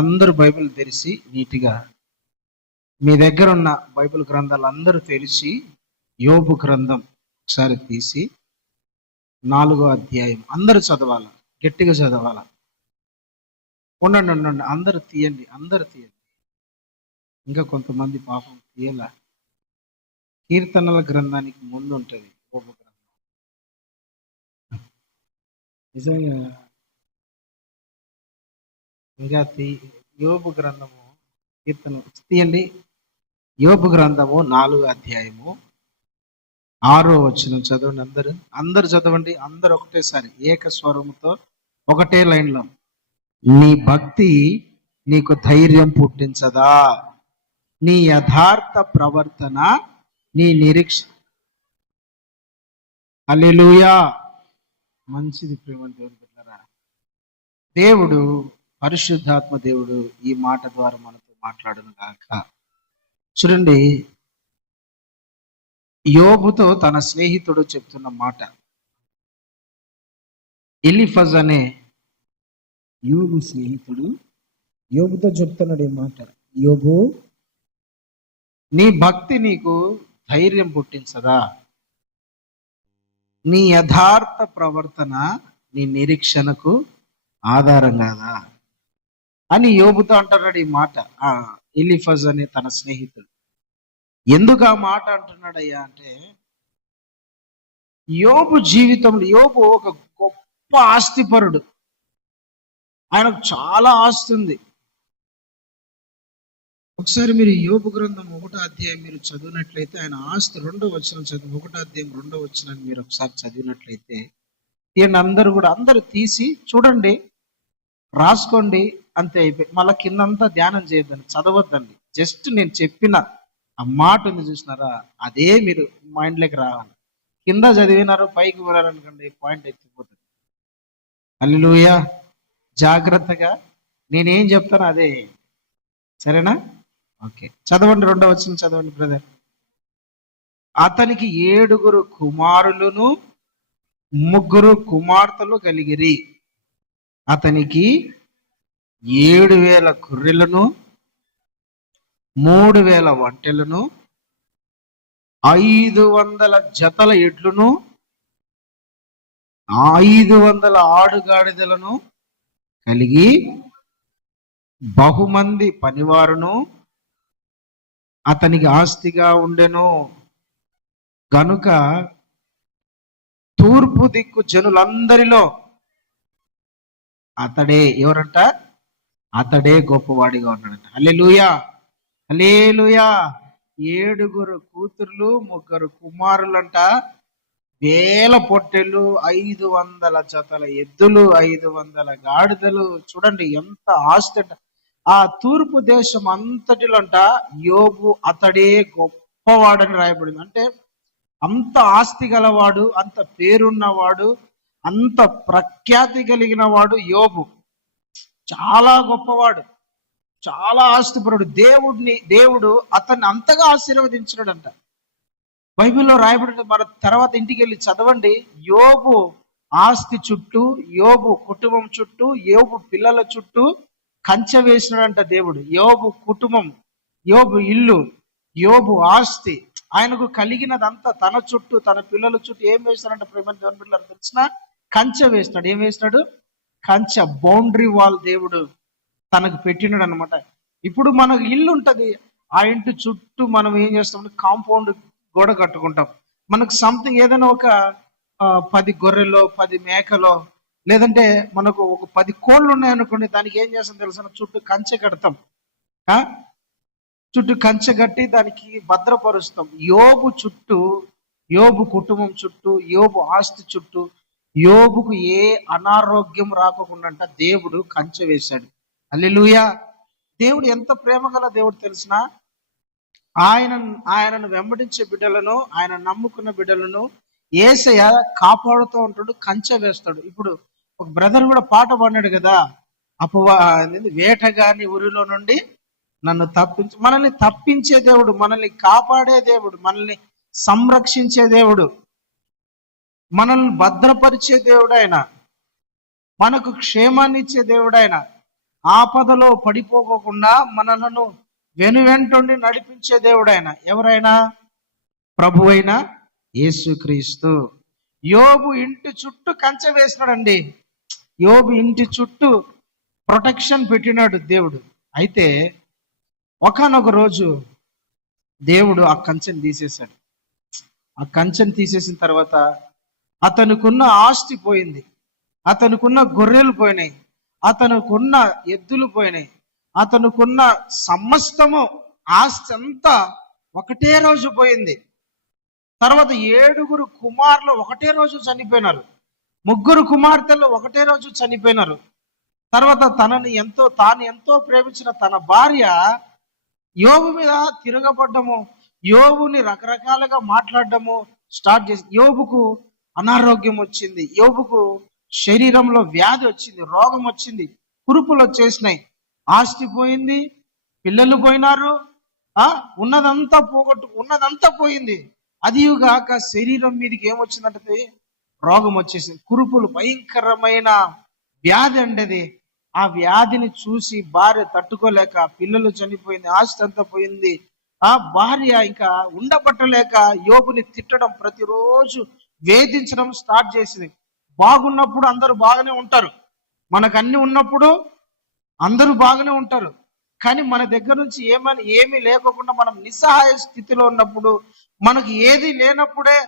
అందరూ బైబిల్ తెరిచి నీట్గా మీ దగ్గర ఉన్న బైబిల్ గ్రంథాలు అందరూ తెరిచి యోబు గ్రంథం ఒకసారి తీసి 4వ అధ్యాయం అందరూ చదవాలి, గట్టిగా చదవాలి. ఉండండి, అందరూ తీయండి. ఇంకా కొంతమంది పాపం తీయాల. కీర్తనల గ్రంథానికి ముందు ఉంటుంది యోబు గ్రంథం. నిజంగా ఇంకా యోబు గ్రంథము కీర్తన తీయండి. యోబు గ్రంథము 4వ అధ్యాయము 6వ వచనం చదవండి. అందరు చదవండి. అందరు ఒకటేసారి ఏకస్వరముతో ఒకటే లైన్లో. నీ భక్తి నీకు ధైర్యం పుట్టించదా? నీ యథార్థ ప్రవర్తన నీ నిరీక్ష. హల్లెలూయా. మంచిది ప్రేమ దేవుని బిడ్డలారా. దేవుడు పరిశుద్ధాత్మ దేవుడు ఈ మాట ద్వారా మనతో మాట్లాడును గాక. చూడండి, యోబుతో తన స్నేహితుడు చెప్తున్న మాట. ఎలీఫజ్ అనే యోబు స్నేహితుడు యోబుతో చెప్తున్నాడు ఈ మాట. యోబు, నీ భక్తి నీకు ధైర్యం పుట్టించదా? నీ యథార్థ ప్రవర్తన నీ నిరీక్షణకు ఆధారం కాదా అని యోబుతో అంటున్నాడు ఈ మాట. ఎలీఫజ్ అనే తన స్నేహితుడు. ఎందుకు ఆ మాట అంటున్నాడయ్యా అంటే, యోబు జీవితంలో యోబు ఒక గొప్ప ఆస్తిపరుడు. ఆయనకు చాలా ఆస్తి ఉంది. ఒకసారి మీరు యోబు గ్రంథం 1వ అధ్యాయం మీరు చదివినట్లయితే, ఆయన ఆస్తి 2వ వచనం చదివి 1వ అధ్యాయం 2వ వచనాన్ని మీరు ఒకసారి చదివినట్లయితే, ఈయన అందరూ తీసి చూడండి, రాసుకోండి, అంతే అయిపోయి. మళ్ళీ కిందంతా ధ్యానం చేయొద్దండి, చదవద్దండి. జస్ట్ నేను చెప్పిన ఆ మాట ఉంది చూసినారా, అదే మీరు మైండ్లోకి రావాలి. కింద చదివినారు, పైకి వెళ్ళాలనుకోండి, పాయింట్ ఎత్తిపోతుంది. హల్లెలూయా. జాగ్రత్తగా నేనేం చెప్తానో అదే, సరేనా? ఓకే, చదవండి. 2వ వచనం చదవండి బ్రదర్. అతనికి 7 కుమారులను 3 కుమార్తెలు కలిగిరి. అతనికి 7,000 గొర్రెలను 3,000 ఒంటెలను 500 జతల ఎడ్లను 500 ఆడుగాడిదలను కలిగి బహుమంది పనివారును అతనికి ఆస్తిగా ఉండెను. గనుక తూర్పు దిక్కు జనులందరిలో అతడే ఎవరంట? అతడే గొప్పవాడిగా ఉన్నాడంట. హల్లెలూయా, హల్లెలూయా. 7 కూతుర్లు 3 కుమారులంట, 1000 పొట్టెళ్ళు, 500 జతల ఎద్దులు, 500 గాడిదలు. చూడండి ఎంత ఆస్తి అంట. ఆ తూర్పు దేశం అంతటిలో అంట యోబు అతడే గొప్పవాడని రాయబడింది. అంటే అంత ఆస్తి గలవాడు, అంత పేరున్నవాడు, అంత ప్రఖ్యాతి కలిగిన వాడు యోబు. చాలా గొప్పవాడు, చాలా ఆస్తిపరుడు. దేవుడు అతన్ని అంతగా ఆశీర్వదించినాడంట. బైబిల్లో రాయబడి మన తర్వాత ఇంటికి వెళ్ళి చదవండి. యోబు ఆస్తి చుట్టూ, యోబు కుటుంబం చుట్టూ, యోబు పిల్లల చుట్టూ కంచె వేసినాడంట దేవుడు. యోబు కుటుంబం, యోబు ఇల్లు, యోబు ఆస్తి, ఆయనకు కలిగినదంతా తన చుట్టూ, తన పిల్లల చుట్టూ ఏం వేస్తాడంట ప్రేమ దేవుని బిడ్డలారా తెలిసిన? కంచె వేసినాడు. ఏం వేసినాడు? కంచె, బౌండరీ వాల్ దేవుడు తనకు పెట్టినాడు అనమాట. ఇప్పుడు మనకు ఇల్లు ఉంటది, ఆ ఇంటి చుట్టూ మనం ఏం చేస్తాం? కాంపౌండ్ గోడ కట్టుకుంటాం. మనకు సంథింగ్ ఏదైనా ఒక 10 గొర్రెలో 10 మేకలో, లేదంటే మనకు ఒక 10 కోళ్ళు ఉన్నాయనుకోండి, దానికి ఏం చేస్తాం తెలుసా? చుట్టూ కంచె కడతాం. చుట్టూ కంచె కట్టి దానికి భద్రపరుస్తాం. యోబు చుట్టూ, యోబు కుటుంబం చుట్టూ, యోబు ఆస్తి చుట్టూ, యోబుకు ఏ అనారోగ్యం రాకుండా దేవుడు కంచె వేశాడు. హల్లెలూయా. దేవుడు ఎంత ప్రేమ గల దేవుడు తెలిసిన? ఆయనను వెంబడించే బిడ్డలను, ఆయన నమ్ముకున్న బిడ్డలను యేసయ్య కాపాడుతూ ఉంటాడు, కంచె వేస్తాడు. ఇప్పుడు ఒక బ్రదర్ కూడా పాట పాడినాడు కదా, వేటగాని ఊరిలో నుండి నన్ను మనల్ని తప్పించే దేవుడు, మనల్ని కాపాడే దేవుడు, మనల్ని సంరక్షించే దేవుడు, మనల్ని భద్రపరిచే దేవుడు ఆయన, మనకు క్షేమాన్ని ఇచ్చే దేవుడు ఆయన. ఆపదలో పడిపోకుండా మనలను వెనువెంటుండి నడిపించే దేవుడైన ఎవరైనా ప్రభు అయిన యేసుక్రీస్తు. యోబు ఇంటి చుట్టూ కంచె వేసినాడండి. యోబు ఇంటి చుట్టూ ప్రొటెక్షన్ పెట్టినాడు దేవుడు. అయితే ఒకానొక రోజు దేవుడు ఆ కంచెని తీసేశాడు. ఆ కంచెని తీసేసిన తర్వాత అతనుకున్న ఆస్తి పోయింది, అతనుకున్న గొర్రెలు పోయినాయి, అతనుకున్న ఎద్దులు పోయినాయి, అతనుకున్న సమస్తము ఆస్తి అంతా ఒకటే రోజు పోయింది. తర్వాత 7 కుమారులు ఒకటే రోజు చనిపోయినారు, 3 కుమార్తెలు ఒకటే రోజు చనిపోయినారు. తర్వాత తాను ఎంతో ప్రేమించిన తన భార్య యోబు మీద తిరగబడ్డము, యోబుని రకరకాలుగా మాట్లాడడము స్టార్ట్ చేసి యోబుకు అనారోగ్యం వచ్చింది, యోబుకు శరీరంలో వ్యాధి వచ్చింది, రోగం వచ్చింది, కురుపులు వచ్చేసినాయి, ఆస్తి పోయింది, పిల్లలు పోయినారు, ఉన్నదంతా పోయింది. అదిగాక శరీరం మీదకి ఏమొచ్చిందంటే రోగం వచ్చేసింది, కురుపులు, భయంకరమైన వ్యాధి అంటది. ఆ వ్యాధిని చూసి భార్య తట్టుకోలేక పిల్లలు చనిపోయింది, ఆస్తి అంతా పోయింది. ఆ భార్య ఇంకా ఉండబట్టలేక యోబుని తిట్టడం, ప్రతిరోజు వేధించడం స్టార్ట్ చేసింది. బాగున్నప్పుడు అందరూ బాగానే ఉంటారు, మనకు అన్ని ఉన్నప్పుడు అందరూ బాగానే ఉంటారు. కానీ మన దగ్గర నుంచి ఏమీ లేకుండా మనం నిస్సహాయ స్థితిలో ఉన్నప్పుడు, మనకు ఏది లేనప్పుడే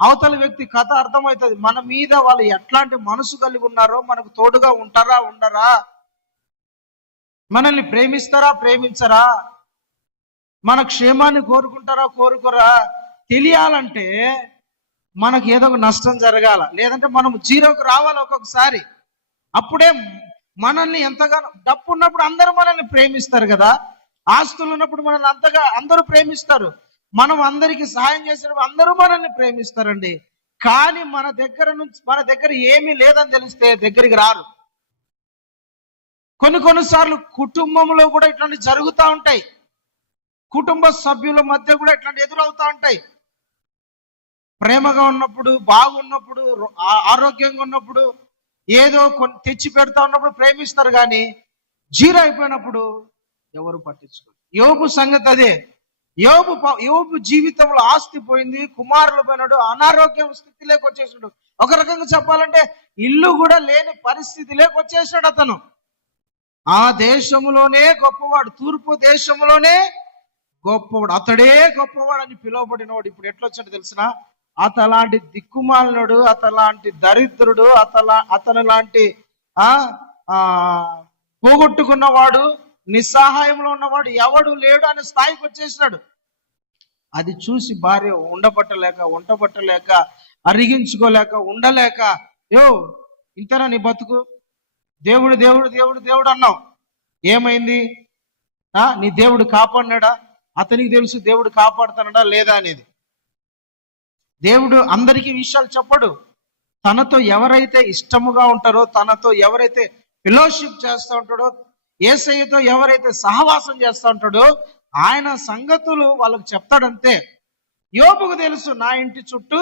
అవతల వ్యక్తి కథ అర్థమవుతుంది. మన మీద వాళ్ళు ఎట్లాంటి మనసు కలిగి ఉన్నారో, మనకు తోడుగా ఉంటారా ఉండరా, మనల్ని ప్రేమిస్తారా ప్రేమించరా, మన క్షేమాన్ని కోరుకుంటారా కోరుకోరా తెలియాలంటే మనకి ఏదో ఒక నష్టం జరగాల, లేదంటే మనం జీరోకి రావాలి ఒక్కొక్కసారి. అప్పుడే మనల్ని ఎంతగానో, డబ్బు ఉన్నప్పుడు అందరూ మనల్ని ప్రేమిస్తారు కదా, ఆస్తులు ఉన్నప్పుడు మనల్ని అందరూ ప్రేమిస్తారు, మనం అందరికి సహాయం చేసినప్పుడు అందరూ మనల్ని ప్రేమిస్తారండి. కానీ మన దగ్గర ఏమీ లేదని తెలిస్తే దగ్గరికి రారు. కొన్నిసార్లు కుటుంబంలో కూడా ఇట్లాంటి జరుగుతూ ఉంటాయి, కుటుంబ సభ్యుల మధ్య కూడా ఇట్లాంటి ఎదురవుతూ ఉంటాయి. ప్రేమగా ఉన్నప్పుడు, బాగున్నప్పుడు, ఆరోగ్యంగా ఉన్నప్పుడు, ఏదో తెచ్చి పెడతా ఉన్నప్పుడు ప్రేమిస్తారు, కానీ జీరో అయిపోయినప్పుడు ఎవరు పట్టించుకోరు. యోబు సంగతి అదే. యోబు జీవితంలో ఆస్తి పోయింది, కుమారులు పోయినాడు, అనారోగ్యం స్థితిలోకి వచ్చేసాడు. ఒక రకంగా చెప్పాలంటే ఇల్లు కూడా లేని పరిస్థితిలోకి వచ్చేసాడు అతను. ఆ దేశంలోనే గొప్పవాడు, తూర్పు దేశంలోనే గొప్పవాడు, అతడే గొప్పవాడు అని పిలువబడినవాడు ఇప్పుడు ఎట్లొచ్చాడు తెలిసిన? అతలాంటి దిక్కుమాలినుడు, అతలాంటి దరిద్రుడు, అతను లాంటి పోగొట్టుకున్నవాడు, నిస్సహాయంలో ఉన్నవాడు ఎవడు లేడు అనే స్థాయికి వచ్చేసినాడు. అది చూసి భార్య వంటపట్టలేక అరిగించుకోలేక ఉండలేక, ఇంతనా నీ బతుకు, దేవుడు దేవుడు దేవుడు దేవుడు అన్నావు, ఏమైంది? నీ దేవుడు కాపాడినాడా? అతనికి తెలుసు దేవుడు కాపాడుతాడా లేదా అనేది. దేవుడు అందరికీ విషయాలు చెప్పడు. తనతో ఎవరైతే ఇష్టముగా ఉంటారో, తనతో ఎవరైతే ఫెలోషిప్ చేస్తూ ఉంటాడో, యేసయ్యతో ఎవరైతే సహవాసం చేస్తూ ఉంటాడో ఆయన సంగతులు వాళ్ళకు చెప్తాడంతే. యోబుకు తెలుసు, నా ఇంటి చుట్టూ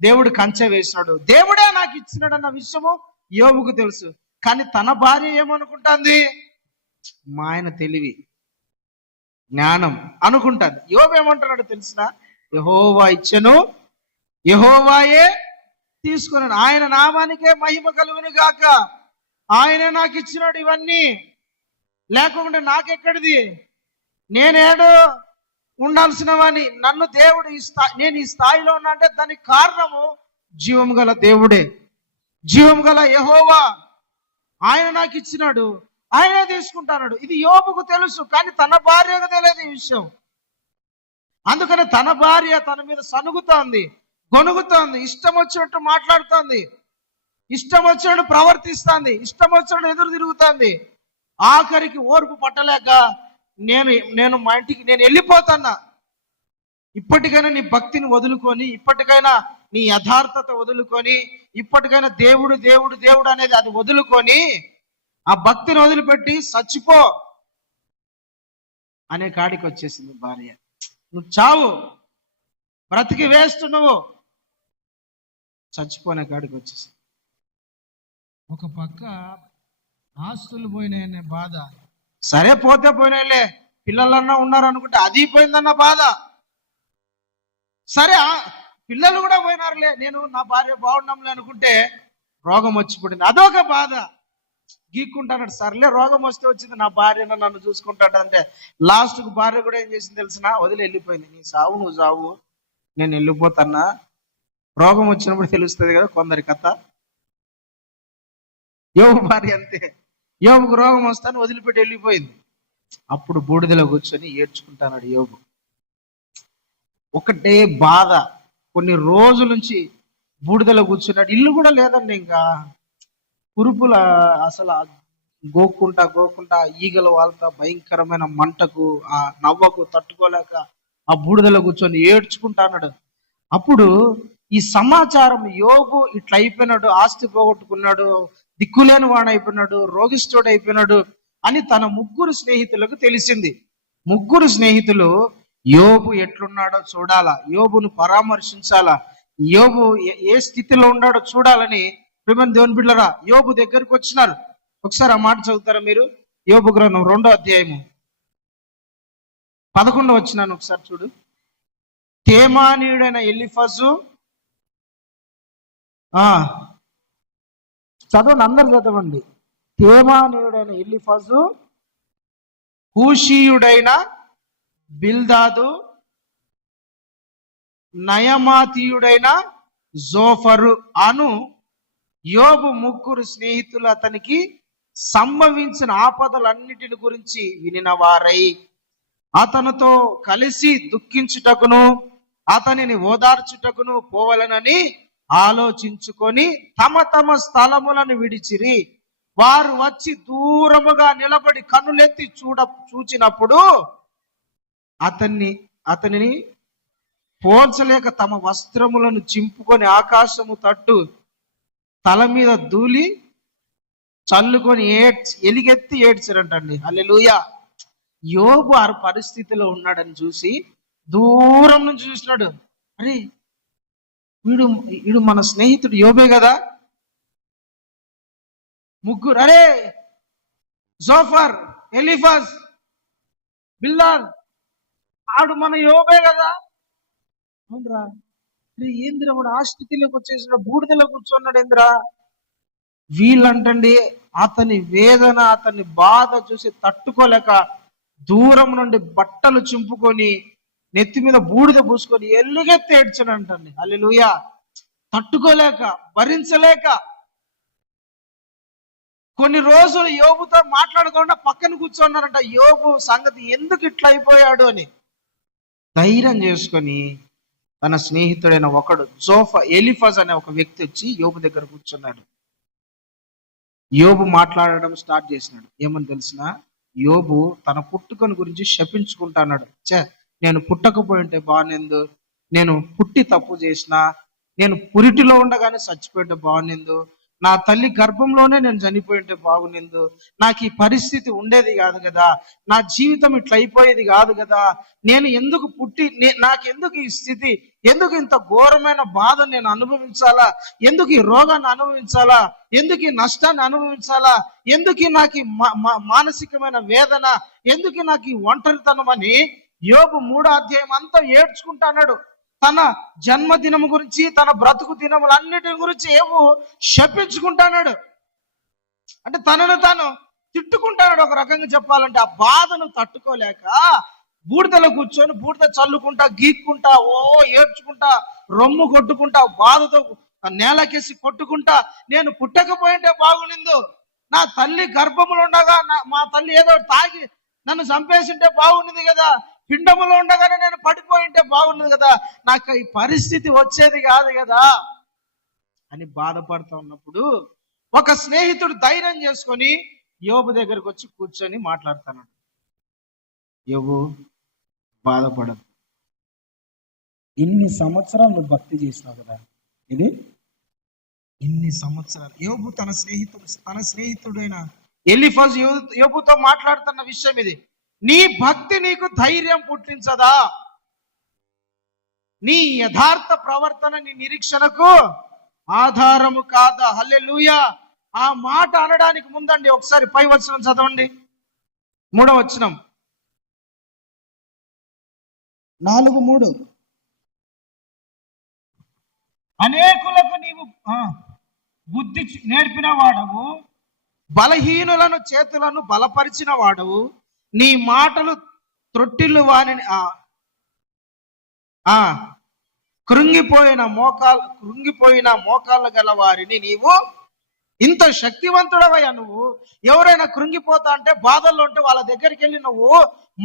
దేవుడు కంచె వేసినాడు, దేవుడే నాకు ఇచ్చినాడు అన్న విషయము యోబుకు తెలుసు. కానీ తన భార్య ఏమనుకుంటుంది? మా ఆయన తెలివి జ్ఞానం అనుకుంటుంది. యోబు ఏమంటున్నాడు తెలిసిన? యెహోవా ఇచ్చెను, యెహోవాయే తీసుకున్నాడు, ఆయన నామానికే మహిమ కలుగును గాక, ఆయనే నాకు ఇచ్చినాడు ఇవన్నీ, లేకుండా నాకెక్కడిది, నేనేడు ఉండాల్సిన వాణ్ణి. నన్ను దేవుడు నేను ఈ స్థాయిలో ఉన్నా అంటే దానికి కారణము జీవం గల దేవుడే, జీవం గల యెహోవా, ఆయన నాకు ఇచ్చినాడు, ఆయనే తీసుకుంటాడు. ఇది యోబుకు తెలుసు, కానీ తన భార్యకు తెలియదు ఈ విషయం. అందుకని తన భార్య తన మీద సనుగుతోంది, గొనుగుతోంది, ఇష్టం వచ్చినట్టు మాట్లాడుతోంది, ఇష్టం వచ్చినట్టు ప్రవర్తిస్తోంది, ఇష్టం వచ్చినట్టు ఎదురు తిరుగుతోంది. ఆఖరికి ఓర్పు పట్టలేక నేను మా ఇంటికి నేను వెళ్ళిపోతాన్నా, ఇప్పటికైనా నీ భక్తిని వదులుకొని, ఇప్పటికైనా నీ యథార్థత వదులుకొని, ఇప్పటికైనా దేవుడు దేవుడు దేవుడు అనేది అది వదులుకొని, ఆ భక్తిని వదిలిపెట్టి చచ్చిపో అనే కాడికి వచ్చేసింది భార్య. నువ్వు చావు, బ్రతికి వేస్ట్, నువ్వు చచ్చిపోనే కాడికి వచ్చేసింది. ఒక పక్క ఆస్తులు పోయినాయనే బాధ. సరే పోతే పోయినాయిలే, పిల్లలన్నా ఉన్నారు అనుకుంటే అది పోయిందన్న బాధ. సరే పిల్లలు కూడా పోయినారులే, నేను నా భార్య బాగున్నాంలే అనుకుంటే రోగం వచ్చి పడింది, అదొక బాధ. గీక్కుంటాడు, సర్లే రోగం వస్తే వచ్చింది, నా భార్య నన్ను చూసుకుంటాడు అంటే లాస్ట్కు భార్య కూడా ఏం చేసింది తెలిసిన, వదిలి వెళ్ళిపోయింది. నీ సావు నువ్వు సావు, నేను వెళ్ళిపోతాన్నా. రోగం వచ్చినప్పుడు తెలుస్తుంది కదా కొందరి కథ. యోబు భార్య అంతే, యోబుకు రోగం వస్తాను వదిలిపెట్టి వెళ్ళిపోయింది. అప్పుడు బూడిదలో కూర్చొని ఏడ్చుకుంటాడు యోబు. ఒకటే బాధ, కొన్ని రోజుల నుంచి బూడిదలో కూర్చున్నాడు. ఇల్లు కూడా లేదండి, ఇంకా కురుపుల అసలు గోక్కుంటా ఈగల వాళ్ళతో భయంకరమైన మంటకు ఆ నవ్వకు తట్టుకోలేక ఆ బూడిదలో కూర్చొని ఏడ్చుకుంటాన్నాడు. అప్పుడు ఈ సమాచారం, యోబు ఇట్లా అయిపోయినాడు, ఆస్తి పోగొట్టుకున్నాడు, దిక్కులేని వాడు అయిపోయినాడు, రోగిష్ఠుడు అయిపోయినాడు అని తన ముగ్గురు స్నేహితులకు తెలిసింది. ముగ్గురు స్నేహితులు యోబు ఎట్లున్నాడో చూడాలా, యోబును పరామర్శించాలా, యోబు ఏ స్థితిలో ఉన్నాడో చూడాలని ప్రియమైన దేవుని బిడ్డలారా యోబు దగ్గరికి వచ్చినారు. ఒకసారి ఆ మాట చదువుతారా మీరు? యోబు గ్రంథం 2వ అధ్యాయము 11వ వచనాన్ని ఒకసారి చూడు. తేమానీయుడైన ఎలీఫజు, చదవండి, అందరు చదవండి. తేమానీయుడైన ఎలీఫజు, కూషీయుడైన బిల్దాదు, నయమాతీయుడైన జోఫరు అను యోబు ముగ్గురు స్నేహితులు అతనికి సంభవించిన ఆపదలన్నిటిని గురించి వినిన వారై అతనితో కలిసి దుఃఖించుటకును అతనిని ఓదార్చుటకును పోవలనని ఆలోచించుకొని తమ తమ స్థలములను విడిచిరి. వారు వచ్చి దూరముగా నిలబడి కన్నులెత్తి చూచినప్పుడు అతనిని పోల్చలేక తమ వస్త్రములను చింపుకొని ఆకాశము తట్టు తల మీద దూలి చల్లుకొని ఎలిగెత్తి ఏడ్చారంటండి. హల్లెలూయా. యోబు ఆ పరిస్థితిలో ఉన్నాడని చూసి దూరం నుంచి చూసినాడు. అరే వీడు మన స్నేహితుడు యోబే కదా. ముగ్గురు, అరే జోఫర్, ఎలీఫజ్, బిల్దాద్, ఆడు మన యోబే కదా. అవునరా, ఏందిరా వాడు ఆ స్థితిలోకి వచ్చేసిన, బూడిదలో కూర్చున్నాడు ఏందిరా. వీళ్ళంటండి అతని వేదన, అతని బాధ చూసి తట్టుకోలేక దూరం నుండి బట్టలు చింపుకొని నెత్తి మీద బూడిద పూసుకొని ఎల్లుగెత్తి ఏడ్చాడంటండి. హల్లెలూయా. తట్టుకోలేక, భరించలేక కొన్ని రోజులు యోబుతో మాట్లాడకుండా పక్కన కూర్చోన్నారంట. యోబు సంగతి ఎందుకు ఇట్లా అయిపోయాడు అని ధైర్యం చేసుకొని తన స్నేహితుడైన ఒకడు ఎలీఫజ్ అనే ఒక వ్యక్తి వచ్చి యోబు దగ్గర కూర్చున్నాడు. యోబు మాట్లాడడం స్టార్ట్ చేసినాడు. ఏమని తెలిసిన, యోబు తన పుట్టుకను గురించి శపించుకుంటున్నాడు. నేను పుట్టకపోయింటే బాగుండు, నేను పుట్టి తప్పు చేసిన, నేను పురిటిలో ఉండగానే చచ్చిపోయింటే బాగుండు, నా తల్లి గర్భంలోనే నేను చనిపోయింటే బాగుండు, నాకు ఈ పరిస్థితి ఉండేది కాదు కదా, నా జీవితం ఇట్లా అయిపోయేది కాదు కదా, నేను ఎందుకు పుట్టి, నాకెందుకు ఈ స్థితి, ఎందుకు ఇంత ఘోరమైన బాధ నేను అనుభవించాలా, ఎందుకు ఈ రోగాన్ని అనుభవించాలా, ఎందుకు ఈ నష్టాన్ని అనుభవించాలా, ఎందుకు నాకు మానసికమైన వేదన, ఎందుకు నాకు ఈ ఒంటరితనం అని యోబు 3వ అధ్యాయం అంతా ఏడ్చుకుంటున్నాడు. తన జన్మదినము గురించి, తన బ్రతుకు దినములన్నిటి గురించి ఏమో శపించుకుంటున్నాడు. అంటే తనను తాను తిట్టుకుంటాడు. ఒక రకంగా చెప్పాలంటే ఆ బాధను తట్టుకోలేక బూడిదలో కూర్చొని బూడిద చల్లుకుంటా, గీక్కుంటా, ఏడ్చుకుంటా, రొమ్ము కొట్టుకుంటా, బాధతో నేలకేసి కొట్టుకుంటా, నేను పుట్టకపోయింటే బాగునిందు, నా తల్లి గర్భములో ఉండగా మా తల్లి ఏదో తాగి నన్ను చంపేసింటే బాగుంది కదా, పిండములో ఉండగానే నేను పడిపోయింటే బాగున్నది కదా, నాకు ఈ పరిస్థితి వచ్చేది కాదు కదా అని బాధపడుతూ ఉన్నప్పుడు ఒక స్నేహితుడు ధైర్యం చేసుకొని యోబు దగ్గరకు వచ్చి కూర్చొని మాట్లాడుతున్నాడు. యోబు, బాధపడదు, ఇన్ని సంవత్సరాలు నువ్వు భక్తి చేసినావు కదా, ఇది ఇన్ని సంవత్సరాలు. యోబు తన స్నేహితుడైన ఎలీఫజ్ యోబుతో మాట్లాడుతున్న విషయం ఇది. నీ భక్తి నీకు ధైర్యం పుట్టించదా? నీ యథార్థ ప్రవర్తన నీ నిరీక్షణకు ఆధారము కాదా? హల్లెలూయా. ఆ మాట అనడానికి ముందండి ఒకసారి పై వచనం చదవండి, 3వ వచనం. 4:3. అనేకులకు నీవు బుద్ధి నేర్పిన వాడవు, బలహీనులను చేతులను బలపరిచిన వాడవు, నీ మాటలు త్రొట్టిల్లు వారిని కృంగిపోయిన మోకాళ్ళు గల వారిని నీవు ఇంత శక్తివంతుడవయ్యా. నువ్వు ఎవరైనా కృంగిపోతా అంటే బాధల్లో ఉంటే వాళ్ళ దగ్గరికి వెళ్ళి నువ్వు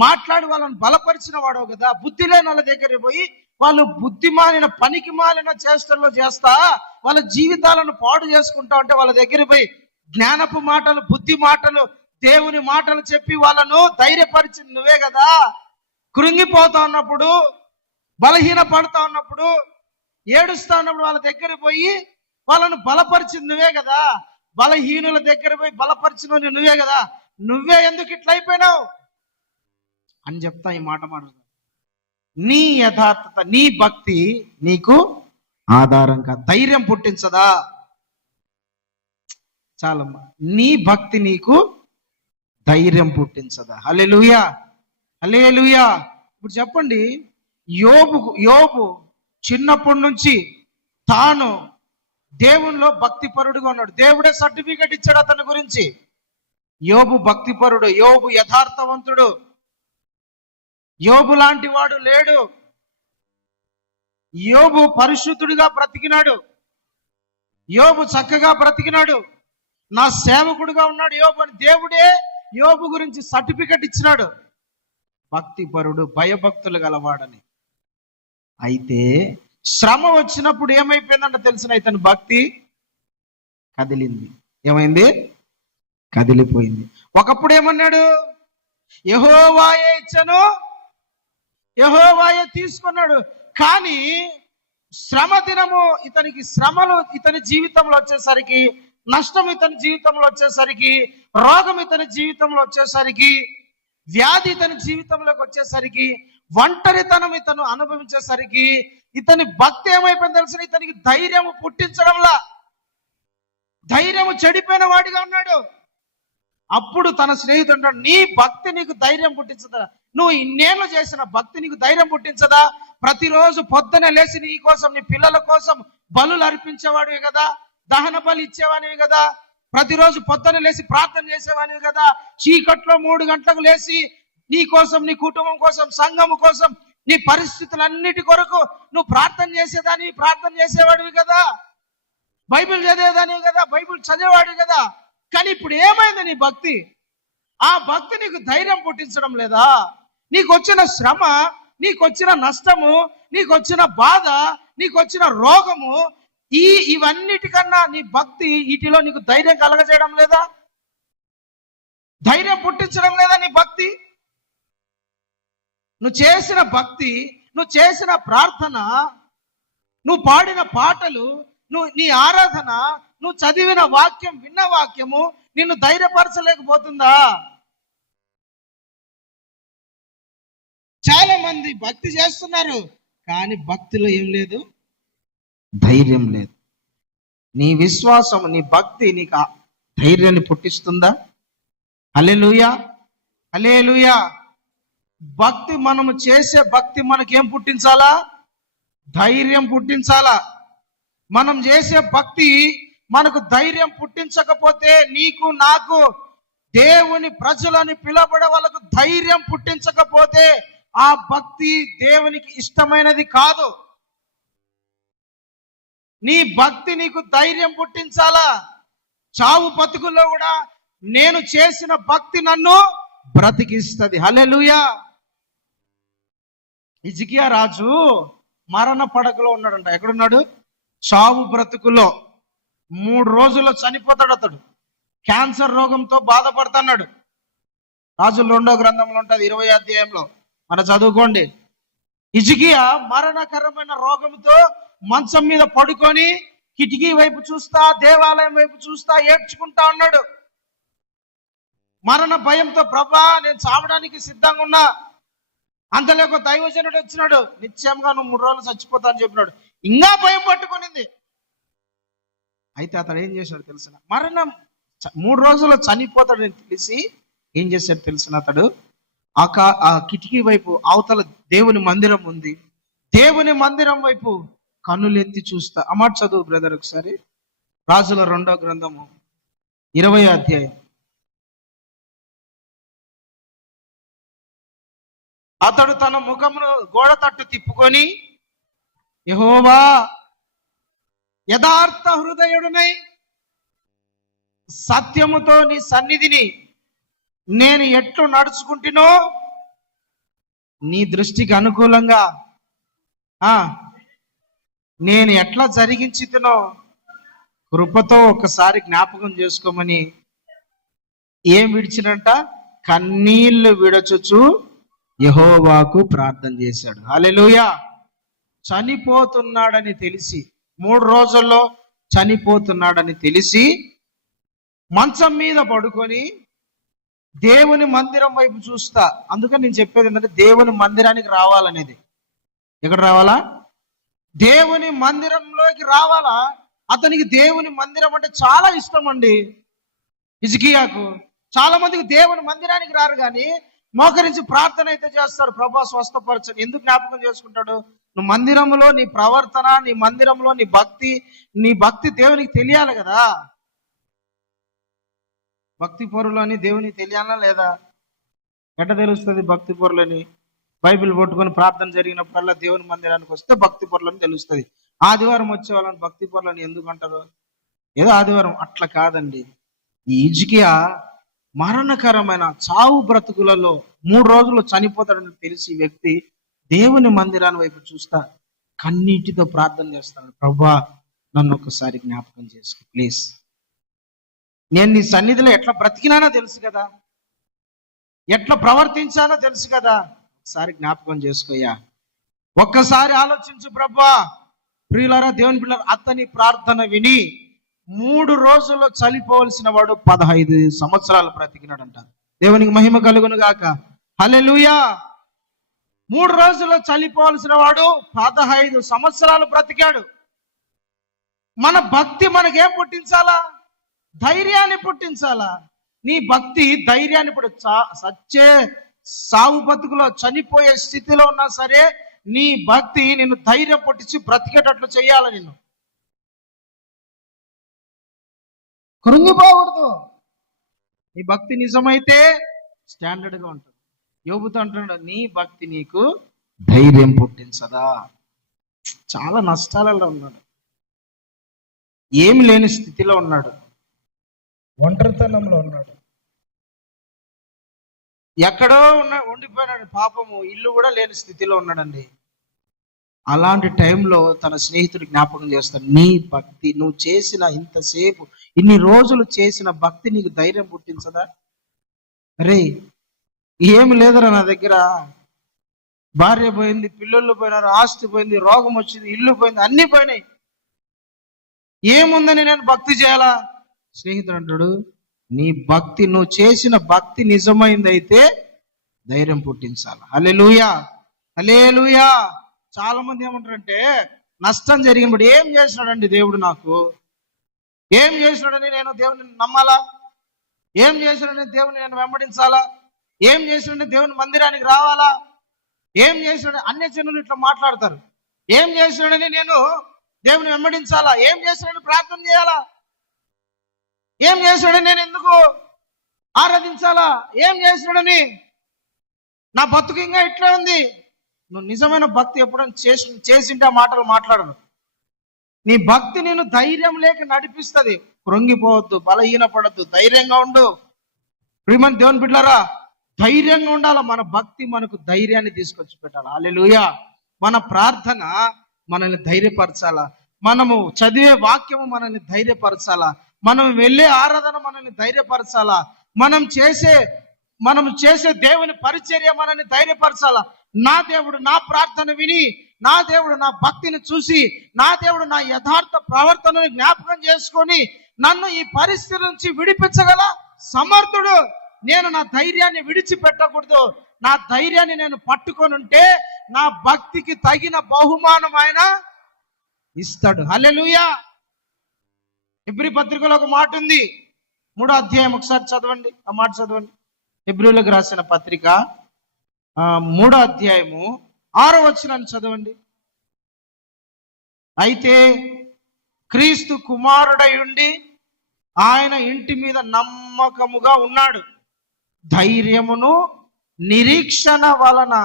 మాట్లాడి వాళ్ళని బలపరిచిన వాడవు కదా. బుద్ధి లేని వాళ్ళ దగ్గరికి పోయి వాళ్ళు బుద్ధి మాలిన పనికి మాలిన చేష్టల్లో చేస్తా వాళ్ళ జీవితాలను పాడు చేసుకుంటా ఉంటే వాళ్ళ దగ్గర పోయి జ్ఞానపు మాటలు, బుద్ధి మాటలు, దేవుని మాటలు చెప్పి వాళ్ళను ధైర్యపరిచింది నువ్వే కదా. కృంగిపోతా ఉన్నప్పుడు, బలహీన పడుతా ఉన్నప్పుడు, ఏడుస్తా ఉన్నప్పుడు వాళ్ళ దగ్గర పోయి వాళ్ళను బలపరిచింది నువ్వే కదా. బలహీనుల దగ్గర పోయి బలపరిచిన నువ్వే కదా. నువ్వే ఎందుకు ఇట్లా అయిపోయినావు అని చెప్తా ఈ మాట మాట్లాడు. నీ యథార్థత, నీ భక్తి నీకు ఆధారంగా ధైర్యం పుట్టించదా? చాలమ్మా, నీ భక్తి నీకు ధైర్యం పుట్టించదా? హల్లెలూయా, హల్లెలూయా. ఇప్పుడు చెప్పండి, యోబు చిన్నప్పటి నుంచి తాను దేవునిలో భక్తిపరుడుగా ఉన్నాడు. దేవుడే సర్టిఫికెట్ ఇచ్చాడు అతని గురించి. యోబు భక్తిపరుడు, యోబు యథార్థవంతుడు, యోబు లాంటి వాడు లేడు. యోబు పరిశుద్ధుడిగా బ్రతికినాడు, యోబు చక్కగా బ్రతికినాడు, నా సేవకుడుగా ఉన్నాడు యోబు అని దేవుడే యోబు గురించి సర్టిఫికెట్ ఇచ్చినాడు. భక్తిపరుడు, భయభక్తులు గలవాడని. అయితే శ్రమ వచ్చినప్పుడు ఏమైపోయిందంట తెలిసిన, ఇతని భక్తి కదిలింది. ఏమైంది? కదిలిపోయింది. ఒకప్పుడు ఏమన్నాడు? యెహోవాయే ఇచ్చను, యెహోవాయే తీసుకున్నాడు. కానీ శ్రమ దినము ఇతనికి, శ్రమలు ఇతని జీవితంలో వచ్చేసరికి, నష్టం ఇతని జీవితంలో వచ్చేసరికి, రోగం ఇతని జీవితంలో వచ్చేసరికి, వ్యాధి ఇతని జీవితంలోకి వచ్చేసరికి, ఒంటరితనం ఇతను అనుభవించేసరికి ఇతని భక్తి ఏమైపోయింది తెలిసిన, ఇతనికి ధైర్యము పుట్టించడంలా ధైర్యము చెడిపోయిన వాడిగా ఉన్నాడు. అప్పుడు తన స్నేహితుడు అంటాడు, నీ భక్తి నీకు ధైర్యం పుట్టించదా? నువ్వు ఇన్నేళ్ళు చేసిన భక్తి నీకు ధైర్యం పుట్టించదా? ప్రతిరోజు పొద్దునే లేచి నీ కోసం, నీ పిల్లల కోసం బలులు అర్పించేవాడివి కదా, దహన బలి ఇచ్చేవాడివి కదా, ప్రతిరోజు పొద్దున లేచి ప్రార్థన చేసేవాడివి కదా, చీకట్లో 3 గంటలకు లేచి నీ కోసం, నీ కుటుంబం కోసం, సంఘము కోసం, నీ పరిస్థితులన్నిటి కొరకు నువ్వు ప్రార్థన చేసేవాడివి కదా, బైబిల్ చదివేదానివి కదా, బైబిల్ చదివేవాడివి కదా. కానీ ఇప్పుడు ఏమైంది నీ భక్తి? ఆ భక్తి నీకు ధైర్యం పుట్టించడం లేదా? నీకు వచ్చిన శ్రమ, నీకు వచ్చిన నష్టము, నీకు వచ్చిన బాధ, నీకు వచ్చిన రోగము, ఇవన్నిటికన్నా నీ భక్తి వీటిలో నీకు ధైర్యం కలగజేయడం లేదా? ధైర్యం పుట్టించడం లేదా నీ భక్తి? నువ్వు చేసిన భక్తి, నువ్వు చేసిన ప్రార్థన, నువ్వు పాడిన పాటలు, నీ ఆరాధన, నువ్వు చదివిన వాక్యం, విన్న వాక్యము నిన్ను ధైర్యపరచలేకపోతుందా? చాలా మంది భక్తి చేస్తున్నారు, కానీ భక్తిలో ఏం లేదు, ధైర్యం లేదు. నీ విశ్వాసం, నీ భక్తి నీకు ధైర్యాన్ని పుట్టిస్తుందా? హల్లెలూయా, హల్లెలూయా. భక్తి, మనము చేసే భక్తి మనకేం పుట్టించాలా? ధైర్యం పుట్టించాలా. మనం చేసే భక్తి మనకు ధైర్యం పుట్టించకపోతే, నీకు నాకు, దేవుని ప్రజలని పిలబడే వాళ్ళకు ధైర్యం పుట్టించకపోతే, ఆ భక్తి దేవునికి ఇష్టమైనది కాదు. నీ భక్తి నీకు ధైర్యం పుట్టించాలా. చావు బతుకుల్లో కూడా నేను చేసిన భక్తి నన్ను బ్రతికిస్తుంది. హల్లెలూయా. హిజ్కియా రాజు మరణ పడకలో ఉన్నాడంట. ఎక్కడున్నాడు? చావు బ్రతుకులో. 3 రోజుల్లో చనిపోతాడు అతడు. క్యాన్సర్ రోగంతో బాధపడుతున్నాడు. రాజుల 2వ గ్రంథంలో ఉంటుంది, 20వ అధ్యాయంలో మన చదువుకోండి. హిజ్కియా మరణకరమైన రోగంతో మంచం మీద పడుకొని కిటికీ వైపు చూస్తా, దేవాలయం వైపు చూస్తా ఏడ్చుకుంటా ఉన్నాడు. మరణ భయంతో, ప్రభా నేను చావడానికి సిద్ధంగా ఉన్నా. అంతలేక దైవజనుడు వచ్చినాడు, నిశ్చయంగా నువ్వు 3 రోజులు చచ్చిపోతా అని చెప్పినాడు. ఇంకా భయం పట్టుకునింది. అయితే అతడు ఏం చేశాడు తెలిసిన, మరణం 3 రోజుల్లో చనిపోతాడని తెలిసి ఏం చేశాడు తెలిసిన, అతడు ఆ కిటికీ వైపు అవతల దేవుని మందిరం ఉంది, దేవుని మందిరం వైపు కన్నులెత్తి చూస్తా. ఆ మాట చదువు బ్రదర్ ఒకసారి. రాజుల 2వ గ్రంథము 20వ అధ్యాయం. అతడు తన ముఖమును గోడ తట్టు తిప్పుకొని, యెహోవా, యథార్థ హృదయుడునై సత్యముతో నీ సన్నిధిని నేను ఎట్లు నడుచుకుంటునో, నీ దృష్టికి అనుకూలంగా నేను ఎట్లా జరిగించుతునో కృపతో ఒకసారి జ్ఞాపకం చేసుకోమని ఏం విడిచినంట, కన్నీళ్లు విడచుచు యెహోవాకు ప్రార్థన చేశాడు. హల్లెలూయా. చనిపోతున్నాడని తెలిసి, 3 రోజుల్లో చనిపోతున్నాడని తెలిసి మంచం మీద పడుకొని దేవుని మందిరం వైపు చూస్తా. అందుకని నేను చెప్పేది ఏంటంటే, దేవుని మందిరానికి రావాలనేది. ఎక్కడ రావాలా? దేవుని మందిరంలోకి రావాలా. అతనికి దేవుని మందిరం అంటే చాలా ఇష్టం అండి. హిజ్కియాకు. చాలా మందికి దేవుని మందిరానికి రారు, కానీ మోకరించి ప్రార్థన అయితే చేస్తారు, ప్రభా స్వస్థపరచని. ఎందుకు జ్ఞాపకం చేసుకుంటాడు? నువ్వు మందిరంలో నీ ప్రవర్తన, నీ మందిరంలో నీ భక్తి దేవునికి తెలియాలి కదా. భక్తి పరులని దేవునికి తెలియాలా లేదా? ఎట్ట తెలుస్తుంది భక్తి పరులని? బైబిల్ పట్టుకొని ప్రార్థన జరిగినప్పుడల్లా దేవుని మందిరానికి వస్తే భక్తి పరులని తెలుస్తుంది. ఆదివారం వచ్చే వాళ్ళని భక్తి పరులని ఎందుకు అంటారు? ఏదో ఆదివారం అట్లా కాదండి. ఈ హిజ్కియా మరణకరమైన చావు బ్రతుకులలో 3 రోజులు చనిపోతాడని తెలిసి వ్యక్తి దేవుని మందిరాన్ని వైపు చూస్తా కన్నీటితో ప్రార్థన చేస్తాడు, ప్రభా నన్ను ఒకసారి జ్ఞాపకం చేసుకో ప్లీజ్. నేను నీ సన్నిధిలో ఎట్లా బ్రతికినానో తెలుసు కదా, ఎట్లా ప్రవర్తించానో తెలుసు కదా, ఒకసారి జ్ఞాపకం చేసుకోయ్యా, ఒక్కసారి ఆలోచించు ప్రభా. ప్రియులారా, దేవుని పిల్లలు, అతని ప్రార్థన విని 3 రోజుల్లో చనిపోవలసిన వాడు 15 సంవత్సరాలు బ్రతికినాడంట. దేవునికి మహిమ కలుగును గాక. హల్లెలూయా. 3 రోజుల్లో చనిపోవలసిన వాడు 15 సంవత్సరాలు బ్రతికాడు. మన భక్తి మనకేం పుట్టించాలా? ధైర్యాన్ని పుట్టించాలా. నీ భక్తి ధైర్యాన్ని సచ్చే సావు బతుకులో చనిపోయే స్థితిలో ఉన్నా సరే నీ భక్తి నిన్ను ధైర్యం పుట్టించి బ్రతికేటట్లు చేయాలి. నిన్ను కృంగిపోకూడదు. నీ భక్తి నిజమైతే స్టాండర్డ్గా ఉంటుంది. యోబుతో అంటున్నాడు, నీ భక్తి నీకు ధైర్యం పుట్టించదా? చాలా నష్టాలలో ఉన్నాడు, ఏమి లేని స్థితిలో ఉన్నాడు, ఒంటరితనంలో ఉన్నాడు, ఎక్కడో ఉండిపోయినాడు, పాపము ఇల్లు కూడా లేని స్థితిలో ఉన్నాడండి. అలాంటి టైంలో తన స్నేహితుడు జ్ఞాపకం చేస్తాడు, నీ భక్తి నువ్వు చేసిన ఇంతసేపు ఇన్ని రోజులు చేసిన భక్తి నీకు ధైర్యం పుట్టించదా? అరే ఏమి లేదురా నా దగ్గర, భార్య పోయింది, పిల్లలు పోయినారు, ఆస్తి పోయింది, రోగం వచ్చింది, ఇల్లు పోయింది, అన్ని పోయినాయి, ఏముందని నేను భక్తి చేయాలా? స్నేహితుడు అంటాడు, నీ భక్తి నువ్వు చేసిన భక్తి నిజమైందైతే ధైర్యం పుట్టించాలి. హల్లెలూయా, హల్లెలూయా. చాలా మంది ఏమంటారంటే, నష్టం జరిగినప్పుడు ఏం చేసినాడండి దేవుడు, నాకు ఏం చేసినాడని నేను దేవుని నమ్మాలా? ఏం చేసినాడని దేవుని నేను వెంబడించాలా? ఏం చేసినాడని దేవుని మందిరానికి రావాలా? ఏం చేసినాడని అన్యజనులు ఇట్లా మాట్లాడతారు. ఏం చేసినాడని నేను దేవుని వెంబడించాలా? ఏం చేసినాడని ప్రార్థన చేయాలా? ఏం చేసినాడని నేను ఎందుకు ఆరాధించాలా? ఏం చేసినాడని నా బతుకు ఇంకా ఇట్లా ఉంది. నువ్వు నిజమైన భక్తి ఎప్పుడైనా చేసింటే ఆ మాటలు మాట్లాడను. నీ భక్తి నేను ధైర్యం లేక నడిపిస్తుంది. కృంగిపోవద్దు, బలహీనపడద్దు, ధైర్యంగా ఉండు. ప్రియమైన దేవుని బిడ్డలారా, ధైర్యంగా ఉండాలి. మన భక్తి మనకు ధైర్యాన్ని తీసుకొచ్చి పెట్టాలి. హల్లెలూయా. మన ప్రార్థన మనల్ని ధైర్యపరచాలా, మనము చదివే వాక్యము మనల్ని ధైర్యపరచాలా, మనం వెళ్ళే ఆరాధన మనల్ని ధైర్యపరచాలా, మనం చేసే దేవుని పరిచర్య మనల్ని ధైర్యపరచాలా. నా దేవుడు నా ప్రార్థన విని, నా దేవుడు నా భక్తిని చూసి, నా దేవుడు నా యథార్థ ప్రవర్తనను జ్ఞాపకం చేసుకొని నన్ను ఈ పరిస్థితి నుంచి విడిపించగల సమర్థుడు. నేను నా ధైర్యాన్ని విడిచిపెట్టకూడదు. నా ధైర్యాన్ని నేను పట్టుకొని ఉంటే నా భక్తికి తగిన బహుమానం ఆయన ఇస్తాడు. హల్లెలూయా. హెబ్రీ పత్రికలో ఒక మాట ఉంది, 3వ అధ్యాయం ఒకసారి చదవండి, ఆ మాట చదవండి. హెబ్రీలకు రాసిన పత్రిక 3వ అధ్యాయము 6వ వచనాన్ని చదవండి. అయితే క్రీస్తు కుమారుడై ఉండి ఆయన ఇంటి మీద నమ్మకముగా ఉన్నాడు. ధైర్యమును నిరీక్షణ వలన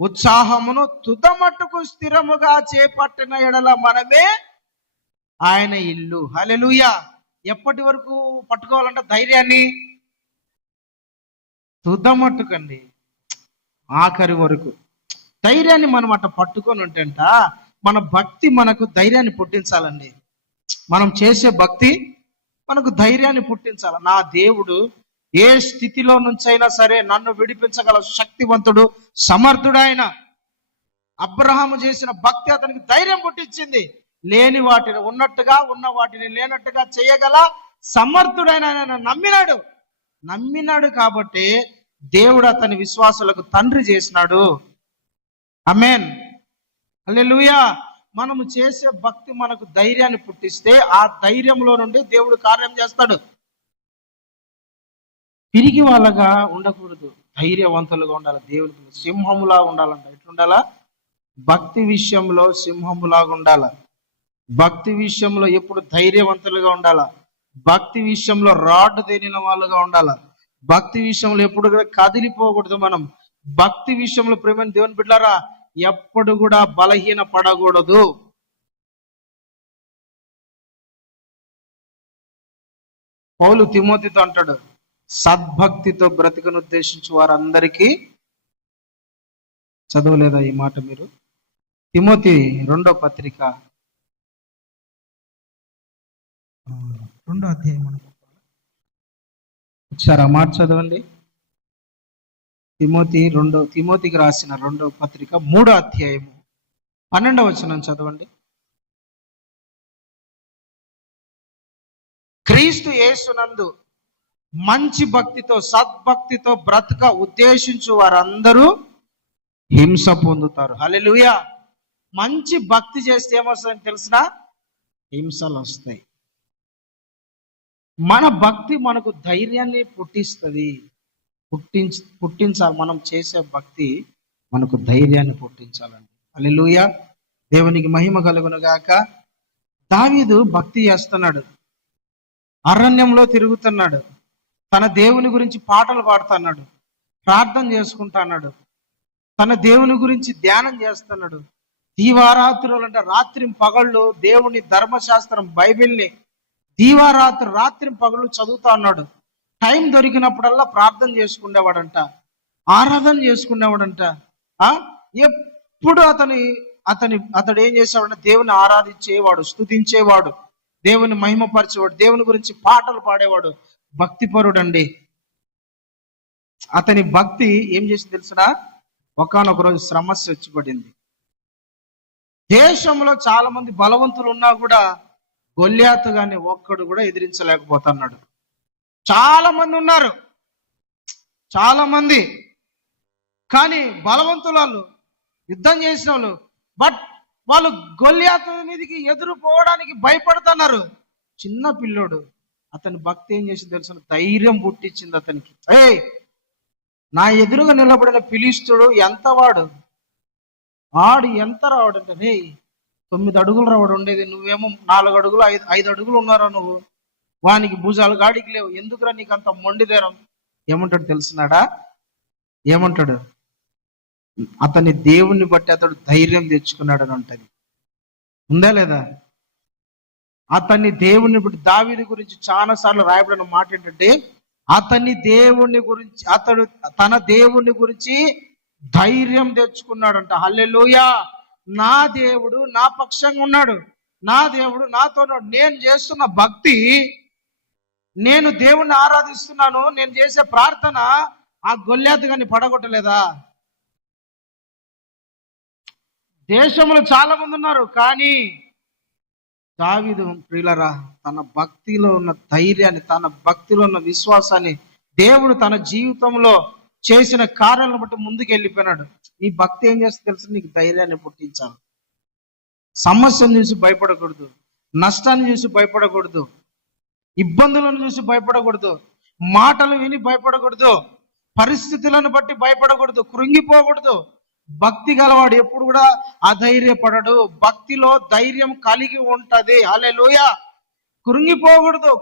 ఉత్సాహమును తుదమట్టుకు స్థిరముగా చేపట్టిన ఎడల మనమే ఆయన ఇల్లు. హల్లెలూయా. ఎప్పటి వరకు పట్టుకోవాలంట ధైర్యాన్ని? తుదమట్టుకండి, ఆఖరి వరకు ధైర్యాన్ని మనం అట్ట పట్టుకొని ఉంటేంట మన భక్తి మనకు ధైర్యాన్ని పుట్టించాలండి. మనం చేసే భక్తి మనకు ధైర్యాన్ని పుట్టించాలి. నా దేవుడు ఏ స్థితిలో నుంచైనా సరే నన్ను విడిపించగల శక్తివంతుడు, సమర్థుడైన. అబ్రహాము చేసిన భక్తి అతనికి ధైర్యం పుట్టించింది. లేని వాటిని ఉన్నట్టుగా, ఉన్న వాటిని లేనట్టుగా చేయగల సమర్థుడైన ఆయన నమ్మినాడు కాబట్టి దేవుడు అతని విశ్వాసులకు తండ్రి చేసినాడు. ఆమేన్, హల్లెలూయా. మనము చేసే భక్తి మనకు ధైర్యాన్ని పుట్టిస్తే ఆ ధైర్యంలో నుండి దేవుడు కార్యం చేస్తాడు. తిరిగి వాళ్ళగా ఉండకూడదు, ధైర్యవంతులుగా ఉండాలి. దేవుడికి సింహములా ఉండాలంట. ఎట్లుండాలా? భక్తి విషయంలో సింహములాగా ఉండాల. భక్తి విషయంలో ఎప్పుడు ధైర్యవంతులుగా ఉండాలా. భక్తి విషయంలో రాడ్ తేలిన వాళ్ళుగా ఉండాలా. భక్తి విషయంలో ఎప్పుడు కూడా కదిలిపోకూడదు. మనం భక్తి విషయంలో ప్రేమ దేవుని బిడ్డలారా ఎప్పుడు కూడా బలహీన పడకూడదు. పౌలు తిమోతితో అంటాడు, సద్భక్తితో బ్రతికను ఉద్దేశించి వారందరికీ. చదవలేదా ఈ మాట మీరు? తిమోతి 2వ పత్రిక 2వ అధ్యాయం ఒకసారి ఆ మాట చదవండి. తిమోతికి రాసిన 2వ పత్రిక 3వ అధ్యాయము 12వ వచనం చదవండి. క్రీస్తు యేసునందు మంచి భక్తితో సద్భక్తితో బ్రతక ఉద్దేశించు వారందరూ హింస పొందుతారు. హల్లెలూయా. మంచి భక్తి చేస్తే ఏమొస్తుందని తెలిసిన? హింసలు వస్తాయి. మన భక్తి మనకు ధైర్యాన్ని పుట్టించాలి. మనం చేసే భక్తి మనకు ధైర్యాన్ని పుట్టించాలండి. హల్లెలూయా. దేవునికి మహిమ కలుగును గాక. దావీదు భక్తి చేస్తున్నాడు, అరణ్యంలో తిరుగుతున్నాడు, తన దేవుని గురించి పాటలు పాడుతున్నాడు, ప్రార్థన చేసుకుంటున్నాడు, తన దేవుని గురించి ధ్యానం చేస్తున్నాడు. దీవారాత్రులు అంటే రాత్రి పగళ్ళు దేవుని ధర్మశాస్త్రం బైబిల్ని రాత్రి పగళ్ళు చదువుతా ఉన్నాడు. టైం దొరికినప్పుడల్లా ప్రార్థన చేసుకునేవాడంట, ఆరాధన చేసుకునేవాడంట. ఎప్పుడు అతడు ఏం చేసేవాడంటే దేవుని ఆరాధించేవాడు, స్తుతించేవాడు, దేవుని మహిమపరిచేవాడు, దేవుని గురించి పాటలు పాడేవాడు. భక్తిపరుడండి. అతని భక్తి ఏం చేసి తెలుసునా? ఒకానొక రోజు సమస్య వచ్చి పడింది. దేశంలో చాలా మంది బలవంతులు ఉన్నా కూడా గొల్యాతు గాని ఒక్కడు కూడా ఎదిరించలేకపోతున్నాడు. చాలా మంది ఉన్నారు, చాలా మంది, కానీ బలవంతులు వాళ్ళు, యుద్ధం చేసిన వాళ్ళు. బట్ వాళ్ళు గొల్యాతు మీదకి ఎదురుపోవడానికి భయపడుతున్నారు. చిన్న పిల్లోడు. అతని భక్తి ఏం చేసి తెలుసు? ధైర్యం పుట్టించింది అతనికి. నా ఎదురుగా నిలబడిన ఫిలిష్తుడు ఎంత వాడు ఎంత రావడంటే 9 అడుగులు రావడం ఉండేది, నువ్వేమో 4 అడుగులు 5 అడుగులు ఉన్నారా నువ్వు. వానికి భుజాలు గాడికి లేవు, ఎందుకురా నీకు అంత మొండిదేరం? ఏమంటాడు తెలిసినాడా? ఏమంటాడు? అతని దేవుణ్ణి బట్టి అతడు ధైర్యం తెచ్చుకున్నాడు అని ఉంటది. ఉందా లేదా? అతన్ని దేవుణ్ణి బట్టి దావీదు గురించి చాలా సార్లు రాయబడిన మాట ఏంటంటే, అతడు తన దేవుణ్ణి గురించి ధైర్యం తెచ్చుకున్నాడంట. హల్లెలూయా. నా దేవుడు నా పక్షంగా ఉన్నాడు, నా దేవుడు నాతో ఉన్నాడు. నేను చేస్తున్న భక్తి, నేను దేవుణ్ణి ఆరాధిస్తున్నాను, నేను చేసే ప్రార్థన ఆ గొల్యాతు గాని పడగొట్టలేదా? దేశంలో చాలా మంది ఉన్నారు, కానీ దావీదు ప్రియులరా తన భక్తిలో ఉన్న ధైర్యాన్ని, తన భక్తిలో ఉన్న విశ్వాసాన్ని దేవుడు తన జీవితంలో చేసిన కార్యాలను బట్టి ముందుకు వెళ్ళిపోయినాడు. నీ భక్తి ఏం చేస్తే తెలుసు? నీకు ధైర్యాన్ని పుట్టించాలి. సమస్యను చూసి భయపడకూడదు. నష్టాన్ని చూసి భయపడకూడదు, ఇబ్బందులను చూసి భయపడకూడదు, మాటలు విని భయపడకూడదు, పరిస్థితులను బట్టి భయపడకూడదు, కృంగిపోకూడదు. భక్తి గలవాడు ఎప్పుడు కూడా అధైర్యపడడు, భక్తిలో ధైర్యం కలిగి ఉంటది. హల్లెలూయా. కృంగిపోకూడదు.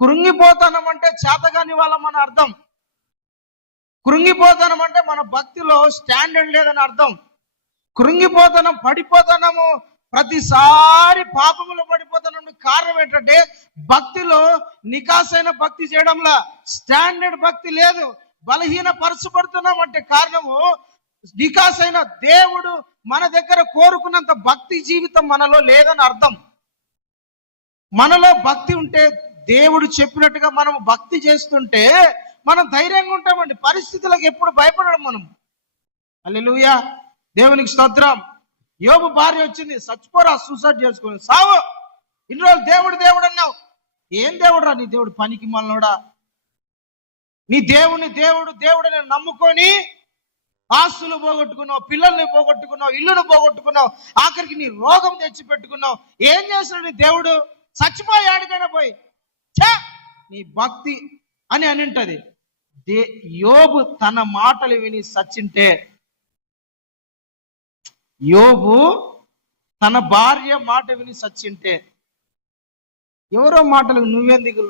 కృంగిపోతానం అంటే చేతగాని వాళ్ళం అని అర్థం. కృంగిపోతానం అంటే మన భక్తిలో స్టాండర్డ్ లేదని అర్థం. కృంగిపోతానం, పడిపోతానము, ప్రతిసారి పాపములో పడిపోతానం కారణం ఏంటంటే భక్తిలో నికాసైన భక్తి చేయడంలా, స్టాండర్డ్ భక్తి లేదు. బలహీన పరచబడుతున్నాం అంటే కారణము నికాసైన దేవుడు మన దగ్గర కోరుకున్నంత భక్తి జీవితం మనలో లేదని అర్థం. మనలో భక్తి ఉంటే, దేవుడు చెప్పినట్టుగా మనం భక్తి చేస్తుంటే మనం ధైర్యంగా ఉంటామండి. పరిస్థితులకు ఎప్పుడు భయపడడం మనం. హల్లెలూయా, దేవునికి స్తోత్రం. యోబు భార్య వచ్చింది, చచ్చిపోరా, సూసైడ్ చేసుకుని సావు. ఇన్ని రోజులు దేవుడు దేవుడు అన్నావు. ఏం దేవుడు రా నీ దేవుడు? పనికి మళ్ళోడా. నీ దేవుని దేవుడు నేను నమ్ముకొని ఆస్తులు పోగొట్టుకున్నావు, పిల్లల్ని పోగొట్టుకున్నావు, ఇల్లును పోగొట్టుకున్నావు, ఆఖరికి నీ రోగం తెచ్చి పెట్టుకున్నావు. ఏం చేస్తున్నాడు నీ దేవుడు? చచ్చిపోయాడికైనా పోయి నీ భక్తి అని అనింటది. యోబు తన మాటలు విని సచ్చింటే, యోబు తన భార్య మాట విని సచ్చింటే, ఎవరో మాటలకు నువ్వెందుకు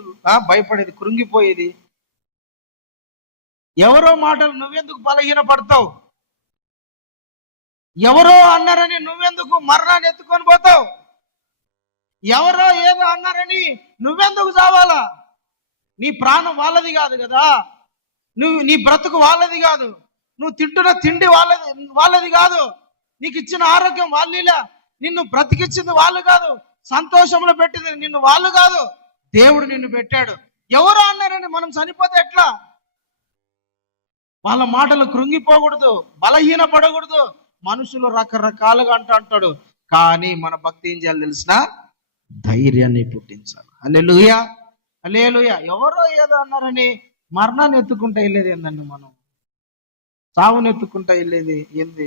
భయపడేది, కృంగిపోయేది? ఎవరో మాటలు నువ్వెందుకు బలహీన పడతావు? ఎవరో అన్నారని నువ్వెందుకు మరణాన్ని ఎత్తుకొని పోతావు? ఎవరో ఏదో అన్నారని నువ్వెందుకు చావాలా? నీ ప్రాణం వాళ్ళది కాదు కదా, నీ బ్రతుకు వాళ్ళది కాదు, నువ్వు తింటున్న తిండి వాళ్ళది కాదు, నీకు ఇచ్చిన ఆరోగ్యం వాళ్ళేలా, నిన్ను బ్రతికిచ్చింది వాళ్ళు కాదు, సంతోషంలో పెట్టింది నిన్ను వాళ్ళు కాదు, దేవుడు నిన్ను పెట్టాడు. ఎవరో అన్నారని మనం చనిపోతే ఎట్లా? వాళ్ళ మాటలు కృంగిపోకూడదు, బలహీన పడకూడదు. మనుషులు రకరకాలుగా అంటాడు, కానీ మన భక్తి ఏం చేయాలి తెలిసిన? ధైర్యాన్ని పుట్టించాలి. హల్లెలూయా, హల్లెలూయా. ఎవరో ఏదో అన్నారని మరణాన్ని ఎత్తుకుంటా వెళ్ళేది ఏందండి? మనం సావుని ఎత్తుకుంటా వెళ్ళేది ఏంది?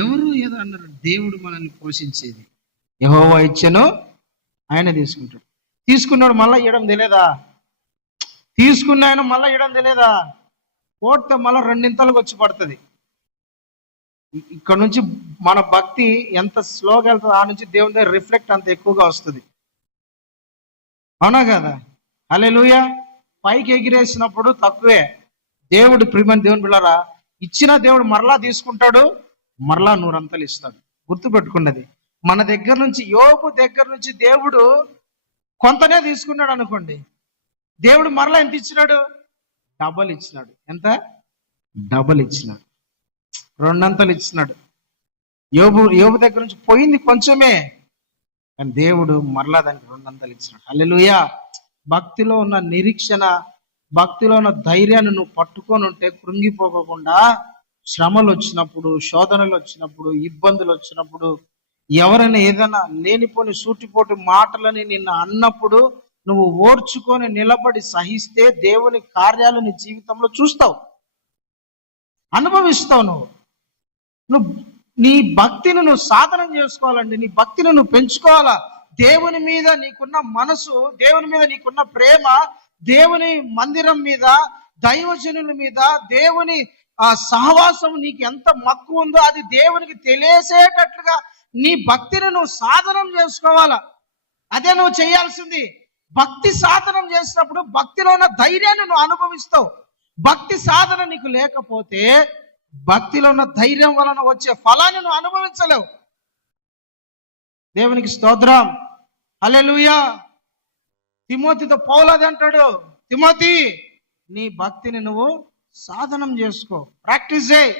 ఎవరు ఏదో అన్నారు, దేవుడు మనల్ని పోషించేది. యెహోవా ఇచ్చెను, ఆయన తీసుకుంటాడు. తీసుకున్నాడు మళ్ళా ఇవ్వడం తెలియదా? తీసుకున్న ఆయన మళ్ళా ఇవ్వడం తెలియదా? కోట్ట మళ్ళా రెండింతలకు వచ్చి పడుతుంది. ఇక్కడ నుంచి మన భక్తి ఎంత స్లోగా వెళ్తుందో ఆ నుంచి దేవుని దగ్గర రిఫ్లెక్ట్ అంత ఎక్కువగా వస్తుంది. అవునా కదా? హల్లెలూయా. పైకి ఎగిరేసినప్పుడు తక్కువే. దేవుడు ప్రియమైన దేవుని బిడ్డలారా, ఇచ్చిన దేవుడు మరలా తీసుకుంటాడు, మరలా నూరంతలు ఇస్తాడు. గుర్తుపెట్టుకున్నది. మన దగ్గర నుంచి, యోబు దగ్గర నుంచి దేవుడు కొంతనే తీసుకున్నాడు అనుకోండి, దేవుడు మరలా ఎంత ఇచ్చినాడు? డబల్ ఇచ్చినాడు. ఎంత? డబల్ ఇచ్చినాడు, రెండంతలు ఇచ్చినాడు. యోబు దగ్గర నుంచి పోయింది కొంచెమే, కానీ దేవుడు మరలా దానికి రెండంతలు ఇచ్చినాడు. హల్లెలూయా. భక్తిలో ఉన్న నిరీక్షణ, భక్తిలో ఉన్న ధైర్యాన్ని నువ్వు పట్టుకొని ఉంటే కృంగిపోకుండా, శ్రమలు వచ్చినప్పుడు, శోధనలు వచ్చినప్పుడు, ఇబ్బందులు వచ్చినప్పుడు, ఎవరైనా ఏదైనా లేనిపోని సూటిపోటి మాటలని నిన్ను అన్నప్పుడు నువ్వు ఓర్చుకొని నిలబడి సహిస్తే దేవుని కార్యాలు నీ జీవితంలో చూస్తావు, అనుభవిస్తావు. నువ్వు నీ భక్తిని నువ్వు సాధనం చేసుకోవాలండి. నీ భక్తిని నువ్వు పెంచుకోవాలా. దేవుని మీద నీకున్న మనసు, దేవుని మీద నీకున్న ప్రేమ, దేవుని మందిరం మీద, దైవజనుల మీద, దేవుని సహవాసం నీకు ఎంత మక్కువ ఉందో అది దేవునికి తెలిసేటట్లుగా నీ భక్తిని నువ్వు సాధనం చేసుకోవాలా. అదే నువ్వు చేయాల్సింది. భక్తి సాధనం చేసినప్పుడు భక్తిలో ఉన్న ధైర్యాన్ని నువ్వు అనుభవిస్తావు. భక్తి సాధన నీకు లేకపోతే భక్తిలో ఉన్న ధైర్యం వలన వచ్చే ఫలాన్ని నువ్వు అనుభవించలేవు. దేవునికి స్తోత్రం. హల్లెలూయా. తిమోతితో పౌలు అది అంటాడు, తిమోతి నీ భక్తిని నువ్వు సాధనం చేసుకో, ప్రాక్టీస్ చేయి.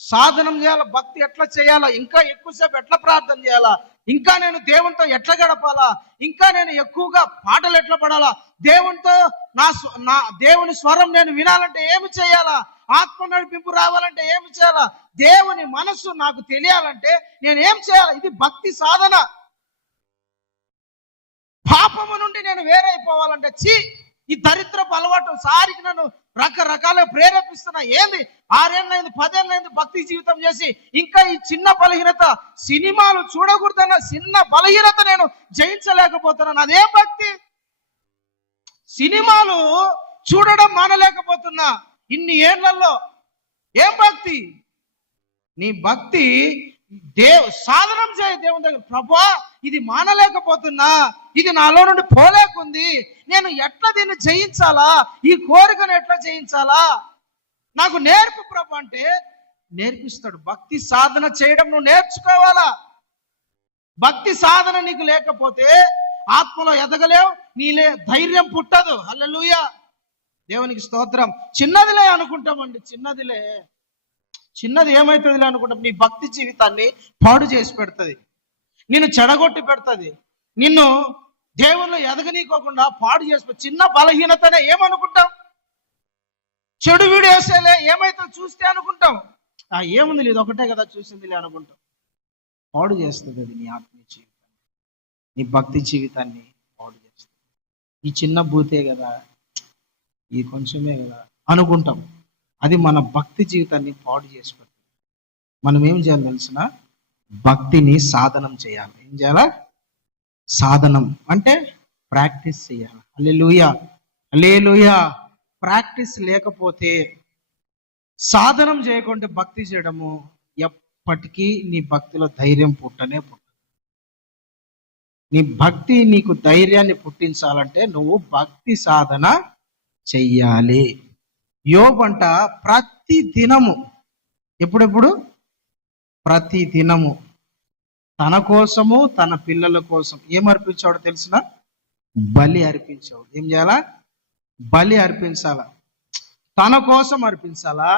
సాధనం చేయాలా. భక్తి ఎట్లా చేయాలా? ఇంకా ఎక్కువసేపు ఎట్లా ప్రార్థన చేయాలా? ఇంకా నేను దేవునితో ఎట్లా గడపాలా? ఇంకా నేను ఎక్కువగా పాటలు ఎట్లా పడాలా? దేవునితో నా దేవుని స్వరం నేను వినాలంటే ఏమి చేయాలా? ఆత్మ నడిపింపు రావాలంటే ఏమి చేయాలా? దేవుని మనస్సు నాకు తెలియాలంటే నేను ఏం చేయాలా? ఇది భక్తి సాధన. పాపము నుండి నేను వేరైపోవాలంటే ఈ దరిద్రపు అలవాటు సారికి నన్ను రకరకాలుగా ప్రేరేపిస్తున్నా. ఏంది? 6 ఏళ్ళైంది 10 ఏళ్ళైంది భక్తి జీవితం చేసి ఇంకా ఈ చిన్న బలహీనత, సినిమాలు చూడకూడదన్న చిన్న బలహీనత నేను జయించలేకపోతున్నాను. అదే భక్తి. సినిమాలు చూడడం మానలేకపోతున్నా ఇన్ని ఏళ్లలో. ఏం భక్తి? నీ భక్తి సాధనం చేయ దేవుని దగ్గర. ప్రభువా, ఇది మానలేకపోతున్నా, ఇది నాలో నుండి పోలేకుంది, నేను ఎట్లా దీన్ని జయించాలా, ఈ కోరికను ఎట్లా జయించాలా, నాకు నేర్పు ప్రభు అంటే నేర్పిస్తాడు. భక్తి సాధన చేయడం నువ్వు నేర్చుకోవాలా. భక్తి సాధన నీకు లేకపోతే ఆత్మలో ఎదగలేవు, నీలే ధైర్యం పుట్టదు. హల్లెలూయా, దేవునికి స్తోత్రం. చిన్నదిలే అనుకుంటామండి, చిన్నది ఏమవుతుందిలే అనుకుంటాం. నీ భక్తి జీవితాన్ని పాడు చేసి పెడుతుంది, నిన్ను చెడగొట్టి పెడుతుంది, నిన్ను దేవుళ్ళు ఎదగనీకోకుండా పాడు చేసి. చిన్న బలహీనతనే ఏమనుకుంటాం, చెడు వీడియో వేసేలే ఏమైతే చూస్తే అనుకుంటాం. ఏముంది లేదు, ఒకటే కదా చూసిందిలే అనుకుంటాం. పాడు చేస్తుంది అది నీ ఆత్మీయ జీవితాన్ని, నీ భక్తి జీవితాన్ని పాడు చేస్తుంది. ఈ చిన్న భూతే కదా, ఈ కొంచెమే కదా అనుకుంటాం. అది మన భక్తి జీవితాన్ని పాడు చేసి పెడుతుంది. మనం ఏం చేయాలి తెలిసిన? భక్తిని సాధనం చేయాలి. ఏం చేయాలా? సాధనం అంటే ప్రాక్టీస్ చేయాలి. హల్లెలూయా, హల్లెలూయా. ప్రాక్టీస్ లేకపోతే, సాధనం చేయకుంటే భక్తి చేయడము ఎప్పటికీ నీ భక్తిలో ధైర్యం పుట్టనే పుట్టదు. నీ భక్తి నీకు ధైర్యాన్ని పుట్టించాలంటే నువ్వు భక్తి సాధన చెయ్యాలి. యోబంట ప్రతి దినము, ఎప్పుడెప్పుడు? ప్రతి దినము తన కోసము తన పిల్లల కోసం ఏం అర్పించాడో తెలిసిన? బలి అర్పించాడు. ఏం చేయాలా? బలి అర్పించాలా. తన కోసం అర్పించాలా,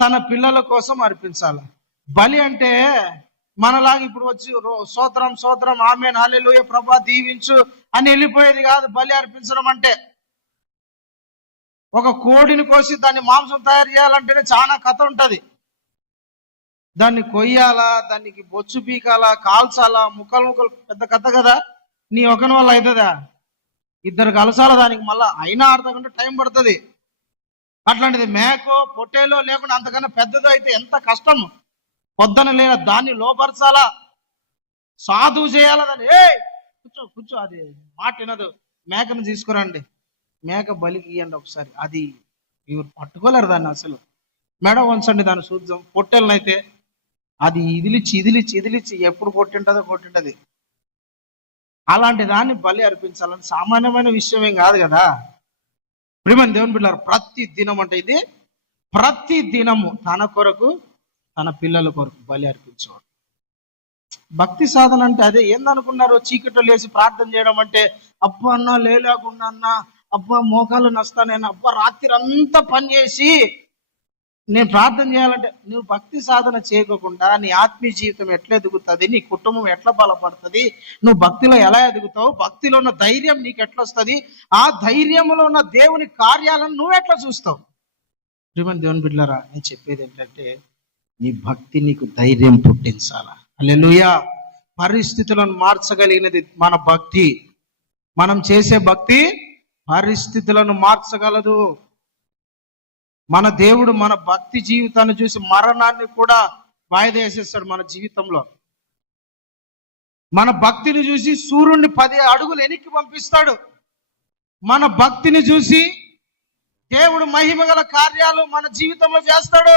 తన పిల్లల కోసం అర్పించాలా. బలి అంటే మనలాగా ఇప్పుడు వచ్చి స్తోత్రం స్తోత్రం ఆమేన్ హల్లెలూయా ప్రభా దీవించు అని వెళ్ళిపోయేది కాదు. బలి అర్పించడం అంటే ఒక కోడిని కోసి దాన్ని మాంసం తయారు చేయాలంటేనే చాలా కథ ఉంటది. దాన్ని కొయ్యాలా, దానికి బొచ్చు పీకాలా, కాల్చాలా, ముక్కలు పెద్ద కథ కదా. నీ ఒకని వల్ల అవుతుందా? ఇద్దరు కలసాల దానికి, మళ్ళా అయినా అర్ధగంట టైం పడుతుంది. అట్లాంటిది మేకో పొట్టేలో లేకుండా అంతకన్నా పెద్దదో అయితే ఎంత కష్టం. పొద్దున లేదా దాన్ని లోపరచాలా, సాధువు చేయాలా, దాన్ని కూర్చో కూర్చో, అది మాట వినదు. మేకను తీసుకురండి, మేక బలికి ఇవ్వండి ఒకసారి. అది ఇవి పట్టుకోలేరు దాన్ని అసలు. మెడ వంచండి దాన్ని చూద్దాం. పొట్టేళ్ళనైతే అది ఇదిలిచ్చి ఎప్పుడు కొట్టింటది. అలాంటి దాన్ని బలి అర్పించాలని సామాన్యమైన విషయమేం కాదు కదా. ప్రియమైన దేవుని బిడ్డలారా, ప్రతి దినం అంటే ఇది ప్రతి దినము తన కొరకు తన పిల్లల కొరకు బలి అర్పించేవాడు. భక్తి సాధన అంటే అదే. ఏందనుకున్నారు? చీకట్లో లేచి ప్రార్థన చేయడం అంటే, అబ్బా అన్నా లేకుండా అన్నా, అబ్బా మోకాలు నస్తానేనా, అబ్బా రాత్రి అంతా పని చేసి నేను ప్రార్థన చేయాలంటే, నువ్వు భక్తి సాధన చేయకుండా నీ ఆత్మీయ జీవితం ఎట్లా ఎదుగుతుంది, నీ కుటుంబం ఎట్లా బలపడుతుంది, నువ్వు భక్తిలో ఎలా ఎదుగుతావు, భక్తిలో ఉన్న ధైర్యం నీకు ఎట్లా వస్తుంది, ఆ ధైర్యంలో ఉన్న దేవుని కార్యాలను నువ్వు ఎట్లా చూస్తావు? ప్రియమైన దేవుని బిడ్డలారా, నేను చెప్పేది ఏంటంటే, నీ భక్తి నీకు ధైర్యం పుట్టించాలా. హల్లెలూయా. పరిస్థితులను మార్చగలిగినది మన భక్తి. మనం చేసే భక్తి పరిస్థితులను మార్చగలదు. మన దేవుడు మన భక్తి జీవితాన్ని చూసి మరణాన్ని కూడా వాయిదా వేసేస్తాడు మన జీవితంలో. మన భక్తిని చూసి సూర్యుడిని 10 అడుగులు వెనక్కి పంపిస్తాడు. మన భక్తిని చూసి దేవుడు మహిమగల కార్యాలు మన జీవితంలో చేస్తాడు.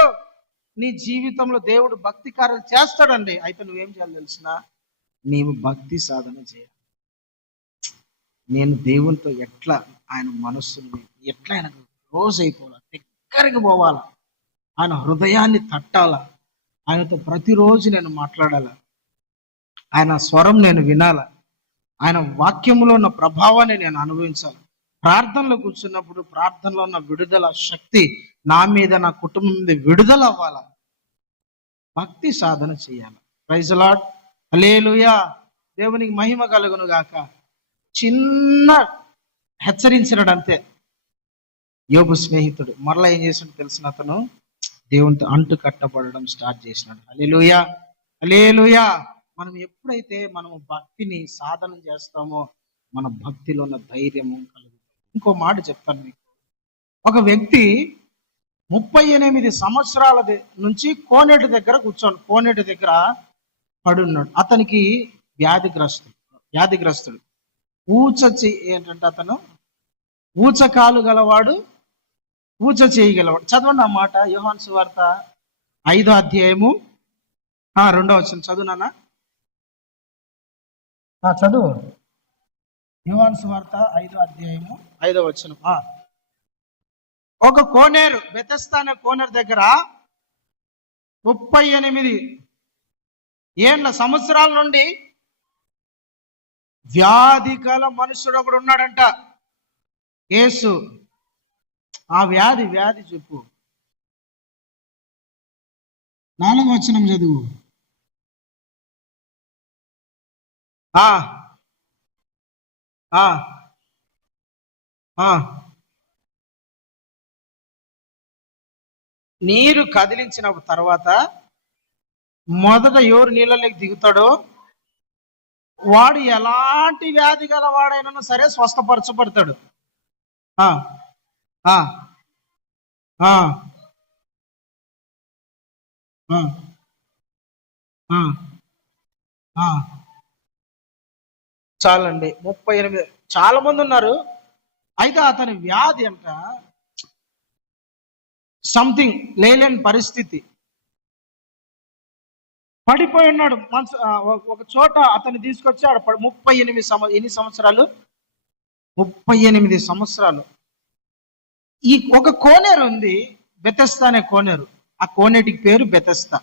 నీ జీవితంలో దేవుడు భక్తి కార్యాలు చేస్తాడండి. అయితే నువ్వేం చేయాలి తెలిసిన? నీవు భక్తి సాధన చేయాలి. నేను దేవునితో ఎట్లా ఆయన మనస్సుని ఎట్లా ఆయనకు రోజు అయిపోవాలి, దగ్గరికి పోవాలా, ఆయన హృదయాన్ని తట్టాలా, ఆయనతో ప్రతిరోజు నేను మాట్లాడాలా, ఆయన స్వరం నేను వినాలా, ఆయన వాక్యంలో ఉన్న ప్రభావాన్ని నేను అనుభవించాలి. ప్రార్థనలో కూర్చున్నప్పుడు ప్రార్థనలో ఉన్న విడుదల శక్తి నా మీద, నా కుటుంబం మీద విడుదల అవ్వాలా. భక్తి సాధన చేయాలి. ప్రైజ్ ది లార్డ్, హల్లెలూయా. దేవునికి మహిమ కలుగును గాక. చిన్న హెచ్చరించినాడు అంతే. యోబు స్నేహితుడు మరలా ఏం చేసినాడు తెలిసిన? అతను దేవునితో అంటు కట్టబడడం స్టార్ట్ చేసినాడు. హల్లెలూయా, హల్లెలూయా. మనం ఎప్పుడైతే మనము భక్తిని సాధన చేస్తామో మన భక్తిలో ఉన్న ధైర్యము కలుగుతుంది. ఇంకో మాట చెప్తాను మీకు. ఒక వ్యక్తి 38 సంవత్సరాల నుంచి కోనేటి దగ్గర కూర్చోండి, కోనేటి దగ్గర పడున్నాడు. అతనికి వ్యాధిగ్రస్తుడు ఏంటంటే అతను ఊచకాలు గలవాడు, ఊచ చేయగలవాడు. చదవండి ఆ మాట, యోహాను సువార్త 5వ అధ్యాయము 2వ వచనం చదువునా? చదువు. యోహాను సువార్త 5వ అధ్యాయము 5వ వచనం. ఒక కోనేరు, బెతెస్దా అనే కోనేరు దగ్గర 38 సంవత్సరాల నుండి వ్యాధి గల మనుషుడు ఒకడు ఉన్నాడంట. యేసు ఆ వ్యాధి చెప్పు. 4వ వచనం చదువు. నీరు కదిలించిన తర్వాత మొదట ఎవరు నీళ్ళలోకి దిగుతాడో వాడు ఎలాంటి వ్యాధి గలవాడైనా సరే స్వస్థపరచబడతాడు. చాలండి. 38 చాలా మంది ఉన్నారు. అయితే అతని వ్యాధి అంట సంథింగ్ లేని పరిస్థితి, పడిపోయి ఉన్నాడు. ఒక చోట అతన్ని తీసుకొచ్చి ఆడ 38 సంవత్సరాలు 38 సంవత్సరాలు. ఈ ఒక కోనేరు ఉంది, బెతెస్దా అనే కోనేరు. ఆ కోనేటికి పేరు బెతెస్దా.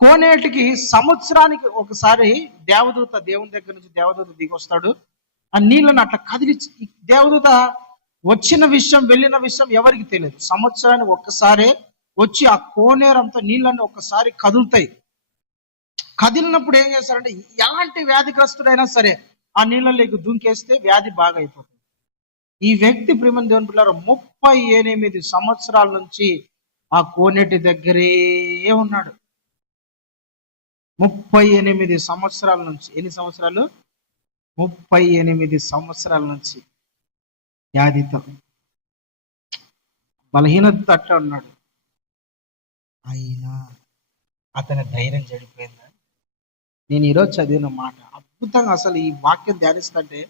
కోనేటికి సంవత్సరానికి ఒకసారి దేవుని దగ్గర నుంచి దేవదూత దిగొస్తాడు. ఆ నీళ్ళను అట్లా కదిలించి, దేవదూత వచ్చిన విషయం వెళ్ళిన విషయం ఎవరికి తెలియదు. సంవత్సరానికి ఒక్కసారి వచ్చి ఆ కోనేరంతా నీళ్ళని ఒక్కసారి కదులుతాయి. కదిలినప్పుడు ఏం చేస్తారంటే ఎలాంటి వ్యాధిగ్రస్తుడైనా సరే ఆ నీళ్ళలోకి దుంకేస్తే వ్యాధి బాగా అయిపోతుంది. ఈ వ్యక్తి ప్రియమైన దేవుని పిల్లలు 38 సంవత్సరాల నుంచి ఆ కోనేటి దగ్గరే ఉన్నాడు. 38 సంవత్సరాల నుంచి. ఎన్ని సంవత్సరాలు? 38 సంవత్సరాల నుంచి వ్యాధితో, బలహీనతతో అట్లా ఉన్నాడు. అయినా అతని ధైర్యం చెడిపోయిందా? నేను ఈరోజు చదివిన మాట అద్భుతంగా, అసలు ఈ వాక్యం ధ్యానిస్తుంటే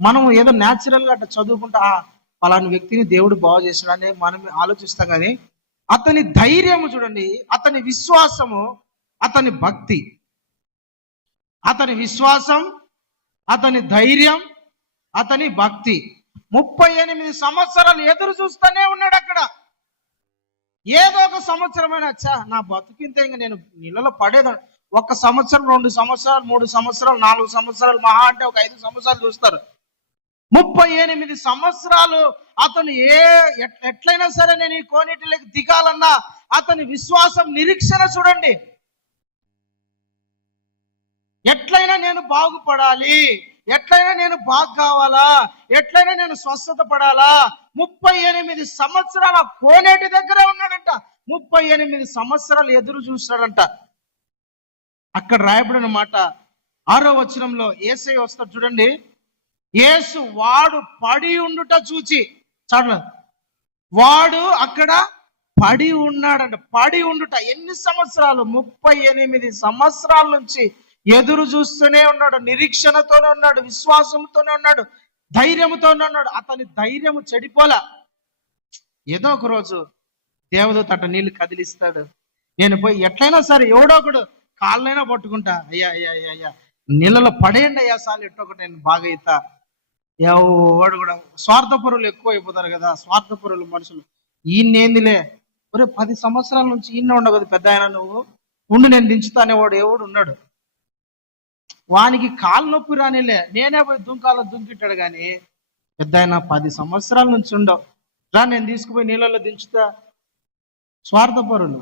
మనం ఏదో న్యాచురల్గా అట్లా చదువుకుంటా పలాని వ్యక్తిని దేవుడు బాగు చేసినాడని మనం ఆలోచిస్తాం. కానీ అతని ధైర్యము చూడండి, అతని విశ్వాసము, అతని భక్తి, అతని విశ్వాసం, అతని ధైర్యం, అతని భక్తి. 38 సంవత్సరాలు ఎదురు చూస్తూనే ఉన్నాడు అక్కడ. ఏదో ఒక సంవత్సరమైన నా బతుకింత ఇంకా నేను నీళ్ళలో పడేదా, 1 సంవత్సరం, 2 సంవత్సరాలు, 3 సంవత్సరాలు, 4 సంవత్సరాలు, మహా అంటే ఒక 5 సంవత్సరాలు చూస్తారు. 38 సంవత్సరాలు అతను ఎట్లయినా సరే నేను ఈ కోనేటిలోకి దిగాలన్నా అతని విశ్వాసం, నిరీక్షణ చూడండి. ఎట్లయినా నేను బాగుపడాలి, ఎట్లయినా నేను బాగు కావాలా, ఎట్లయినా నేను స్వస్థత పడాలా. 38 సంవత్సరాల కోనేటి దగ్గరే ఉన్నాడంట. 38 సంవత్సరాలు ఎదురు చూస్తాడంట. అక్కడ రాయబడిన మాట 6వ వచనంలో యేసయ్య వస్తాడు చూడండి. యేసు వాడు పడి ఉండుట చూచి, వాడు అక్కడ పడి ఉన్నాడంట. పడి ఉండుట ఎన్ని సంవత్సరాలు? 38 సంవత్సరాల నుంచి ఎదురు చూస్తూనే ఉన్నాడు. నిరీక్షణతోనే ఉన్నాడు, విశ్వాసంతోనే ఉన్నాడు, ధైర్యంతోనే ఉన్నాడు. అతని ధైర్యము చెడిపోలా. ఏదో ఒక రోజు దేవదూత అట్ట నీళ్లు కదిలిస్తాడు. నేను పోయి ఎట్లయినా సరే ఎవడో ఒకడు కాళ్ళైనా పట్టుకుంటా, అయ్యా నీళ్ళలో పడేయండి అయ్యా, సార్లు ఎట్టొకటి నేను బాగా అవుతా. ఎవడు కూడా, స్వార్థపరులు ఎక్కువ అయిపోతారు కదా, స్వార్థపరులు మనుషులు. ఈయన్నేందిలే, ఒరే 10 సంవత్సరాల నుంచి ఈయన ఉండవు పెద్ద ఆయన, నువ్వు ఉండి నేను దించుతానేవాడు ఎవడు ఉన్నాడు. వానికి కాలు నొప్పి రానిలే, నేనే పోయి దుంకిట్టాడు. కానీ పెద్ద ఆయన 10 సంవత్సరాల నుంచి ఉండవు, రా నేను తీసుకుపోయి నీళ్ళలో దించుతా. స్వార్థపరులు.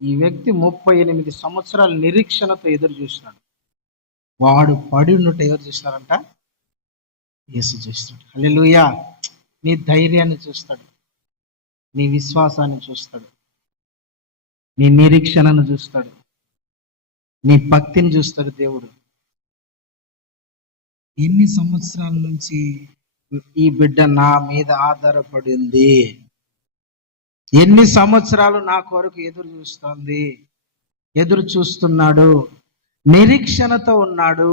ఈ వ్యక్తి 38 సంవత్సరాల నిరీక్షణతో ఎదురు చూసినాడు. వాడు పడి ఉన్నట్టు ఎవరు చూసినారంట? యేసు చూస్తాడు. హల్లెలూయా. నీ ధైర్యాన్ని చూస్తాడు, నీ విశ్వాసాన్ని చూస్తాడు, నీ నిరీక్షణను చూస్తాడు, నీ భక్తిని చూస్తాడు దేవుడు. ఎన్ని సంవత్సరాల నుంచి ఈ బిడ్డ నా మీద ఆధారపడింది, ఎన్ని సంవత్సరాలు నా కొరకు ఎదురు చూస్తున్నాడు, నిరీక్షణతో ఉన్నాడు.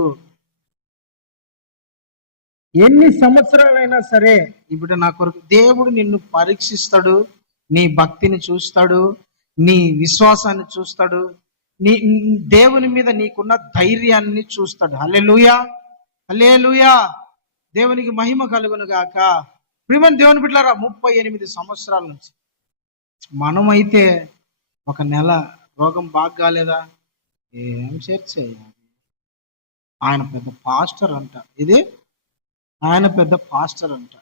ఎన్ని సంవత్సరాలైనా సరే ఇప్పుడు నా కొరకు దేవుడు నిన్ను పరీక్షిస్తాడు, నీ భక్తిని చూస్తాడు, నీ విశ్వాసాన్ని చూస్తాడు, నీ దేవుని మీద నీకున్న ధైర్యాన్ని చూస్తాడు. హల్లెలూయా, హల్లెలూయా, దేవునికి మహిమ కలుగును గాక. ప్రియమైన దేవుని బిడ్డలారా, 38 సంవత్సరాల నుంచి మనమైతే ఒక నెల రోగం బాగా కాలేదా, ఏం చేయాలి, ఆయన పెద్ద పాస్టర్ అంట, ఆయన పెద్ద పాస్టర్ అంట,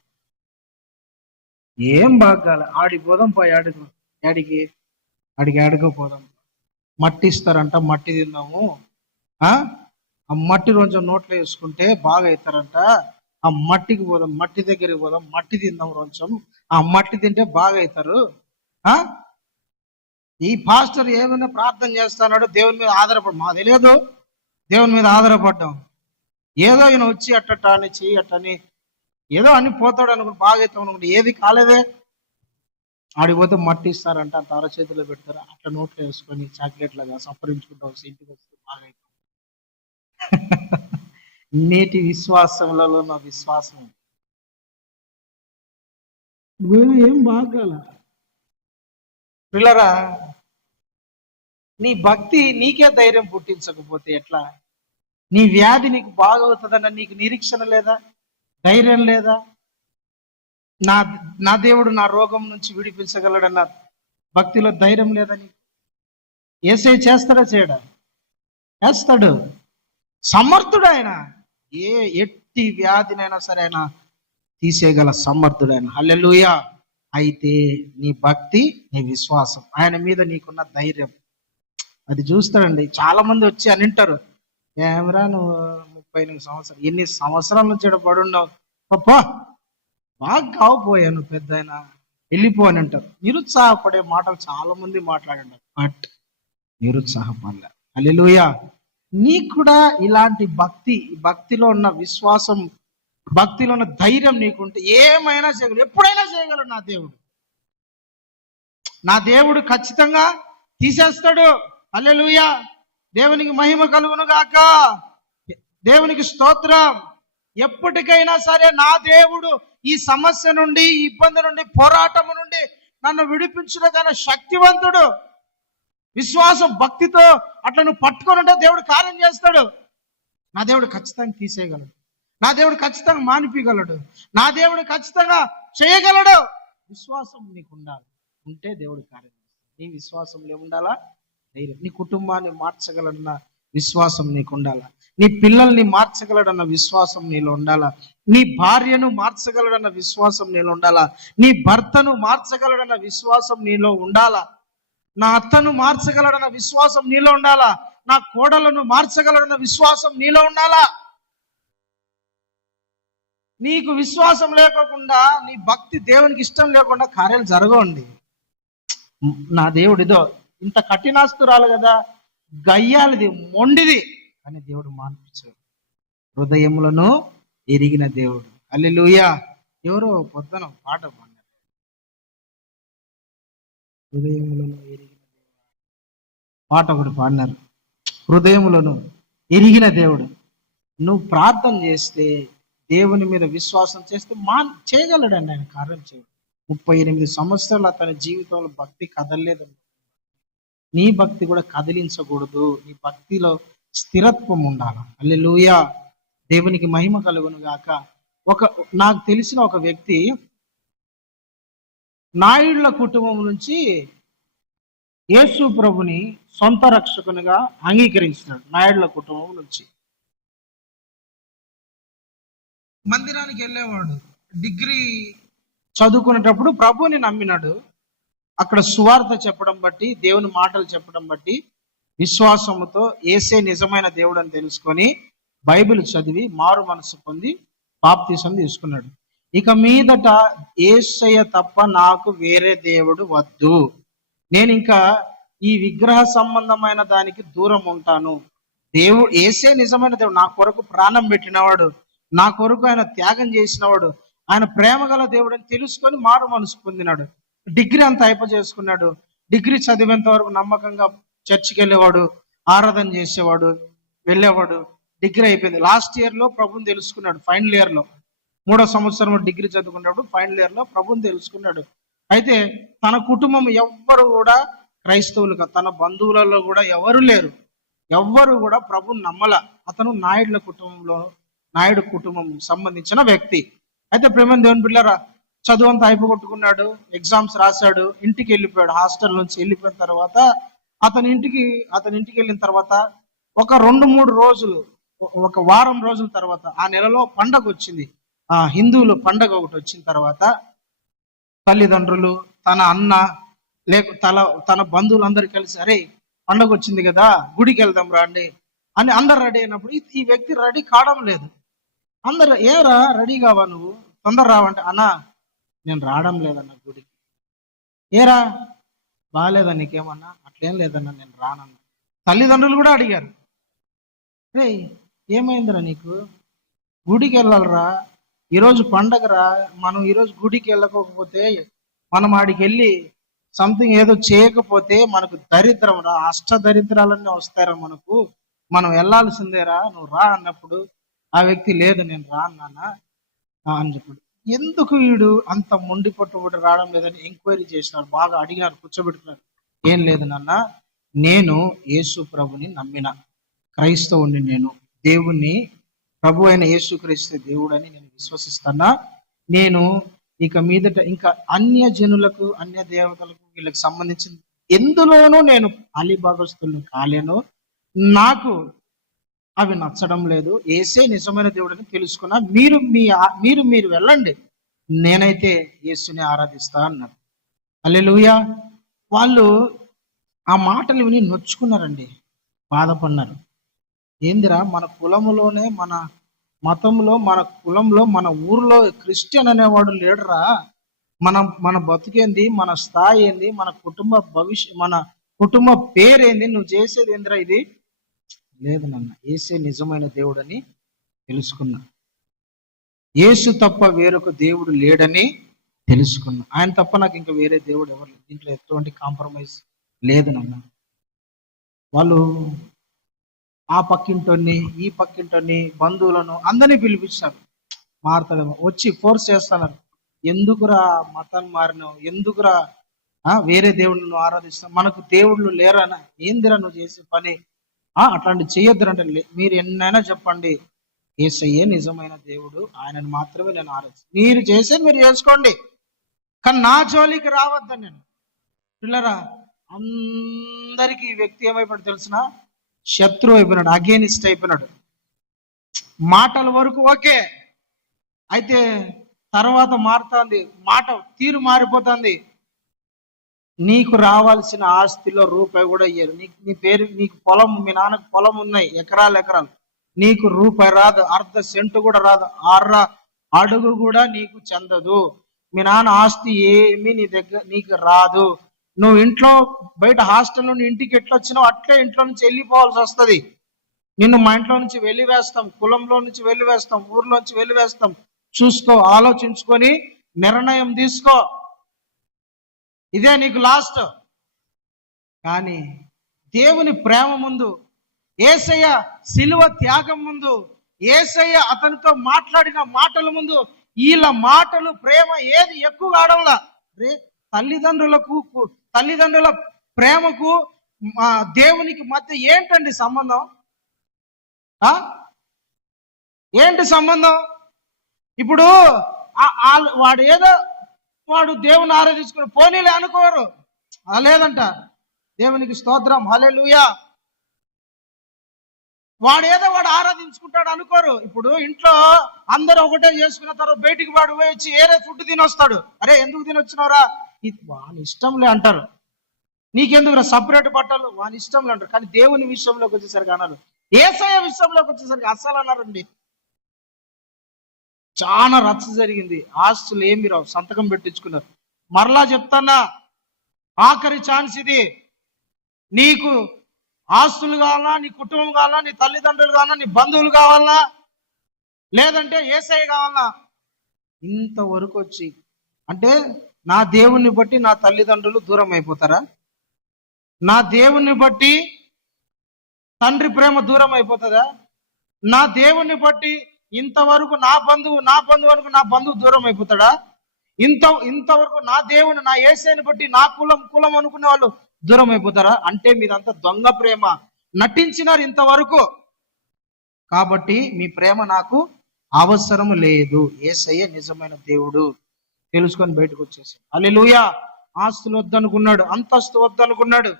ఏం బాగాల, ఆడికి పోదాం పోయి ఆడికి పోదాం, మట్టి ఇస్తారంట, మట్టి తిందాము, ఆ మట్టి రోజు నోట్లో వేసుకుంటే బాగా అవుతారంట, ఆ మట్టికి పోదాం, మట్టి దగ్గరికి పోదాం, మట్టి తిందాం కొంచెం, ఆ మట్టి తింటే బాగా అవుతారు. ఈ పాస్టర్ ఏమైనా ప్రార్థన చేస్తున్నాడు, దేవుని మీద ఆధారపడ, మా తెలియదు, దేవుని మీద ఆధారపడ్డాం, ఏదో ఈయన వచ్చి అట్ట అని చెయ్యి అట్టని ఏదో అని పోతాడు అనుకుంటే బాగా అవుతాం అనుకుంటే ఏది కాలేదే, ఆడిపోతే మట్టి ఇస్తారంట, అంత అరచేతిలో పెడతారు, అట్లా నోట్లో వేసుకొని చాక్లెట్లాగా సఫరించుకుంటూ వస్తే ఇంటికి వస్తే బాగా అవుతాం. నేటి విశ్వాసంలో నా విశ్వాసం ఏం బాగాల పిల్లరా, నీ భక్తి నీకే ధైర్యం పుట్టించకపోతే ఎట్లా? నీ వ్యాధి నీకు బాగవుతుందన్న నీకు నిరీక్షణ లేదా, ధైర్యం లేదా? నా దేవుడు నా రోగం నుంచి విడిపించగలడన్న భక్తిలో ధైర్యం లేదా నీకు? యేసయ్య చేస్తాడా చేయడా? చేస్తాడు, సమర్థుడు ఆయన. ఎట్టి వ్యాధినైనా సరే ఆయన తీసేయగల సమర్థుడు ఆయన. హల్లెలూయా. అయితే నీ భక్తి, నీ విశ్వాసం, ఆయన మీద నీకున్న ధైర్యం అది చూస్తాడండి. చాలా మంది వచ్చి అని అంటారు, ఏమరా నువ్వు 38 సంవత్సరాలు, ఎన్ని సంవత్సరాల నుంచి పడున్నావు, పప్పా బాగా కావపోయాను, పెద్ద ఆయన వెళ్ళిపోని అంటారు. నిరుత్సాహపడే మాటలు చాలా మంది మాట్లాడారు, బట్ నిరుత్సాహపడలే. హల్లెలూయా. నీకు కూడా ఇలాంటి భక్తిలో ఉన్న విశ్వాసం, భక్తిలో ఉన్న ధైర్యం నీకుంటే ఏమైనా చేయగలడు, ఎప్పుడైనా చేయగలడు. నా దేవుడు ఖచ్చితంగా తీసేస్తాడు. హల్లెలూయా. దేవునికి మహిమ కలుగును గాక. దేవునికి స్తోత్రం. ఎప్పటికైనా సరే నా దేవుడు ఈ సమస్య నుండి, ఈ ఇబ్బంది నుండి, పోరాటము నుండి నన్ను విడిపించుటకైనా శక్తివంతుడు. విశ్వాసం, భక్తితో అట్లా నువ్వు పట్టుకొని ఉంటే దేవుడు కార్యం చేస్తాడు. నా దేవుడు ఖచ్చితంగా తీసేయగలడు, నా దేవుడు ఖచ్చితంగా మానిపించగలడు, నా దేవుడు ఖచ్చితంగా చేయగలడు. విశ్వాసం నీకు ఉండాలి, ఉంటే దేవుడు కార్యం చేస్తాడు. నీ విశ్వాసంలో ఉండాలా ధైర్యం. నీ కుటుంబాన్ని మార్చగలడన్న విశ్వాసం నీకు ఉండాలా, నీ పిల్లల్ని మార్చగలడన్న విశ్వాసం నీలో ఉండాలా, నీ భార్యను మార్చగలడన్న విశ్వాసం నీలో ఉండాలా, నీ భర్తను మార్చగలడన్న విశ్వాసం నీలో ఉండాలా, నా అత్తను మార్చగలడన్న విశ్వాసం నీలో ఉండాలా, నా కోడలను మార్చగలడన్న విశ్వాసం నీలో ఉండాలా. నీకు విశ్వాసం లేకుండా, నీ భక్తి దేవునికి ఇష్టం లేకుండా కార్యాలు జరగవండి. నా దేవుడు ఇదో ఇంత కఠినాస్తురాలు కదా, గయ్యాలిది, మొండిది అని దేవుడు మాన్పించాడు. హృదయములను ఎరిగిన దేవుడు. హల్లెలూయా. ఎవరో పొద్దున పాట పాడారు, హృదయములను ఎరిగిన దేవుడు పాట ఒకటి పాడినారు. హృదయములను ఎరిగిన దేవుడు. నువ్వు ప్రార్థన చేస్తే, దేవుని మీద విశ్వాసం చేస్తే చేయగలడండి ఆయన కార్యం చేయడు. 38 సంవత్సరాలు అతని జీవితంలో భక్తి కదలలేదు. నీ భక్తి కూడా కదిలించకూడదు. నీ భక్తిలో స్థిరత్వం ఉండాలి. హల్లెలూయా. దేవునికి మహిమ కలుగును గాక. నాకు తెలిసిన ఒక వ్యక్తి నాయుళ్ల కుటుంబం నుంచి యేసు ప్రభుని సొంత రక్షకునిగా అంగీకరించినాడు. నాయుళ్ల కుటుంబం నుంచి మందిరానికి వెళ్ళేవాడు. డిగ్రీ చదువుకునేటప్పుడు ప్రభుని నమ్మినాడు. అక్కడ సువార్త చెప్పడం బట్టి, దేవుని మాటలు చెప్పడం బట్టి విశ్వాసముతో యేసే నిజమైన దేవుడు అని తెలుసుకొని బైబిల్ చదివి మారు మనసు పొంది బాప్తీసం తీసుకున్నాడు. ఇక మీదట యేసయ్య తప్ప నాకు వేరే దేవుడు వద్దు, నేను ఇంకా ఈ విగ్రహ సంబంధమైన దానికి దూరం ఉంటాను. దేవుడు యేసే నిజమైన దేవుడు, నా కొరకు ప్రాణం పెట్టినవాడు, నా కొరకు ఆయన త్యాగం చేసినవాడు, ఆయన ప్రేమ గల దేవుడు అని తెలుసుకొని మారు మనసు పొందినాడు. డిగ్రీ అంతా చేసుకున్నాడు. డిగ్రీ చదివేంత వరకు నమ్మకంగా చర్చికి వెళ్ళేవాడు, ఆరాధన చేసేవాడు, వెళ్ళేవాడు. డిగ్రీ అయిపోయింది. లాస్ట్ ఇయర్లో ప్రభుని తెలుసుకున్నాడు. ఫైనల్ ఇయర్లో 3వ సంవత్సరం డిగ్రీ చదువుకున్నప్పుడు ఫైనల్ ఇయర్లో ప్రభుని తెలుసుకున్నాడు. అయితే తన కుటుంబం ఎవ్వరు కూడా క్రైస్తవులుగా, తన బంధువులలో కూడా ఎవరు లేరు. ఎవ్వరు కూడా ప్రభుని నమ్మల. అతను నాయుడు కుటుంబం సంబంధించిన వ్యక్తి. అయితే ప్రేమ దేవుని బిడ్డలారా, చదువు అంతా అయిపోగొట్టుకున్నాడు, ఎగ్జామ్స్ రాశాడు, ఇంటికి వెళ్ళిపోయాడు. హాస్టల్ నుంచి వెళ్ళిపోయిన తర్వాత అతని ఇంటికి వెళ్ళిన తర్వాత ఒక 2-3 రోజులు, ఒక వారం రోజుల తర్వాత ఆ నెలలో పండగ వచ్చింది. హిందువులు పండగ ఒకటి వచ్చిన తర్వాత తల్లిదండ్రులు, తన అన్న, తన బంధువులందరూ కలిసి, అరే పండగ వచ్చింది కదా గుడికి వెళ్దాం రండి అని అందరు రెడీ అయినప్పుడు ఈ వ్యక్తి రెడీ కావడం లేదు. అందరు, ఏరా రెడీ కావా, నువ్వు తొందర రావంటే, అన్నా నేను రావడం లేదన్న గుడికి. ఏరా బాగాలేదా నీకేమన్నా? అట్లేం లేదన్నా నేను రానన్నా. తల్లిదండ్రులు కూడా అడిగారు, రే ఏమైందిరా నీకు, గుడికి వెళ్ళాలరా, ఈరోజు పండగరా, మనం ఈరోజు గుడికి వెళ్ళకపోతే, మనం ఆడికి వెళ్ళి సంథింగ్ ఏదో చేయకపోతే మనకు దరిద్రం రా, అష్ట దరిద్రాలన్నీ వస్తారా మనకు, మనం వెళ్ళాల్సిందేరా, నువ్వు రా అన్నప్పుడు ఆ వ్యక్తి లేదు నేను రా అన్నానా అని చెప్పాడు. ఎందుకు వీడు అంత మొండి పట్టుబడి రావడం లేదని ఎంక్వైరీ చేసినారు, బాగా అడిగినారు, కూర్చోబెట్టుకున్నారు. ఏం లేదు నాన్న, నేను యేసు ప్రభుని నమ్మిన క్రైస్తవుని, నేను దేవుణ్ణి, ప్రభు అయిన యేసు క్రీస్తు దేవుడు అని నేను విశ్వసిస్తున్నా. నేను ఇక మీదట ఇంకా అన్య జనులకు, అన్య దేవతలకు, వీళ్ళకి సంబంధించిన ఎందులోనూ నేను అలీబాగస్తుల్ని కాలేను. నాకు అవి నచ్చడం లేదు. యేసే నిజమైన దేవుడు అని తెలుసుకున్నా. మీరు వెళ్ళండి, నేనైతే యేసుని ఆరాధిస్తా అన్నారు. హల్లెలూయా. వాళ్ళు ఆ మాటలు విని నొచ్చుకున్నారండి, బాధపడినారు. ఏందిరా, మన కులములోనే, మన మతంలో, మన కులంలో, మన ఊర్లో క్రిస్టియన్ అనేవాడు లేడురా. మన బతుకేంది, మన స్థాయి ఏంది, మన కుటుంబ పేరేంది, నువ్వు చేసేది ఏందిరా ఇది? లేదు నాన్న, యేసే నిజమైన దేవుడు అని తెలుసుకున్నా. యేసు తప్ప వేరొక దేవుడు లేడని తెలుసుకున్నా. ఆయన తప్ప నాకు ఇంకా వేరే దేవుడు ఎవరు లేదు. దీంట్లో ఎటువంటి కాంప్రమైజ్ లేదు నాన్న. వాళ్ళు ఆ పక్కింటోని, ఈ పక్కింటోని, బంధువులను అందరినీ పిలిపించారు. మారుతాడేమో వచ్చి ఫోర్స్ చేస్తున్నారు. ఎందుకురా మతాన్ని మారినావు, ఎందుకురా వేరే దేవుళ్ళను ఆరాధిస్తాం, మనకు దేవుళ్ళు లేరనా, ఏందిరా నువ్వు చేసే పని, అట్లాంటి చేయొద్దురంటే, మీరు ఎన్నైనా చెప్పండి, యేసయ్యే నిజమైన దేవుడు, ఆయనను మాత్రమే నేను ఆరాధిస్తాను, మీరు చేసేది మీరు చేసుకోండి, కానీ నా జోలికి రావద్దని. నేను పిల్లరా, అందరికీ ఈ వ్యక్తి ఏమైపోయాడు తెలిసిన, శత్రువు అయిపోయినాడు, అగేనిస్ట్ అయిపోయినాడు. మాటల వరకు ఓకే, అయితే తర్వాత మారుతుంది, మాట తీరు మారిపోతుంది. నీకు రావాల్సిన ఆస్తిలో రూపాయి కూడా ఇయ్యరు. నీకు పొలం, మీ నాన్నకు పొలం ఉన్నాయి, ఎకరాలు, నీకు రూపాయి రాదు, అర్ధ సెంటు కూడా రాదు, అడుగు కూడా నీకు చెందదు. మీ నాన్న ఆస్తి ఏమీ నీ దగ్గర నీకు రాదు. నువ్వు ఇంట్లో, బయట హాస్టల్ నుండి ఇంటికి ఎట్లా వచ్చినావు అట్లే ఇంట్లో నుంచి వెళ్ళిపోవాల్సి వస్తుంది. నిన్ను మా ఇంట్లో నుంచి వెలివేస్తాం, కులంలో నుంచి వెలివేస్తాం, ఊర్లో నుంచి వెలివేస్తాం. చూసుకో, ఆలోచించుకొని నిర్ణయం తీసుకో, ఇదే నీకు లాస్ట్. కానీ దేవుని ప్రేమ ముందు, యేసయ్య సిలువ త్యాగం ముందు, యేసయ్య అతనితో మాట్లాడిన మాటల ముందు, వీళ్ళ మాటలు, ప్రేమ ఏది ఎక్కువ కావడంలా. తల్లిదండ్రుల ప్రేమకు దేవునికి మధ్య ఏంటండి సంబంధం? ఏంటి సంబంధం? ఇప్పుడు వాడు దేవుని ఆరాధించుకుని పోనీలే అనుకోరు, లేదంట. దేవునికి స్తోత్రం, హల్లెలూయా. వాడు ఆరాధించుకుంటాడు అనుకోరు. ఇప్పుడు ఇంట్లో అందరూ ఒకటే చేసుకున్న తర్వాత బయటికి వాడు వచ్చి ఏరే ఫుడ్ తినొస్తాడు. అరే ఎందుకు తినొచ్చినవరా, వాని ఇష్టంలే అంటారు. నీకెందుకు సపరేట్ బట్టలు, వాని ఇష్టంలే అంటారు. కానీ దేవుని విషయంలోకి వచ్చేసరికి అన్నారు, యేసయ్య విషయంలోకి వచ్చేసరికి అస్సలు అన్నారండి. చాలా రచ్చ జరిగింది. ఆస్తులు ఏమి రావు, సంతకం పెట్టించుకున్నారు. మరలా చెప్తానా, ఆఖరి ఛాన్స్ ఇది. నీకు ఆస్తులు కావాలా, నీ కుటుంబం కావాలా, నీ తల్లిదండ్రులు కావాలా, నీ బంధువులు కావాలా, లేదంటే యేసయ్య కావాలా? ఇంతవరకు వచ్చి అంటే నా దేవుణ్ణి బట్టి నా తల్లిదండ్రులు దూరం అయిపోతారా? నా దేవుణ్ణి బట్టి తండ్రి ప్రేమ దూరం అయిపోతుందా? నా దేవుణ్ణి బట్టి ఇంతవరకు నా బంధువు వరకు నా బంధువు దూరం అయిపోతాడా? ఇంతవరకు నా దేవుని, నా యేసయ్యని బట్టి నా కులం అనుకునే వాళ్ళు దూరం అయిపోతారా? అంటే మీరంతా దొంగ ప్రేమ నటించినారు ఇంతవరకు. కాబట్టి మీ ప్రేమ నాకు అవసరం లేదు. యేసయ్య నిజమైన దేవుడు తెలుసుకొని బయటకు వచ్చేసాడు. హల్లెలూయా. ఆస్తులు వద్దనుకున్నాడు, అంతస్తు వద్దనుకున్నాడు,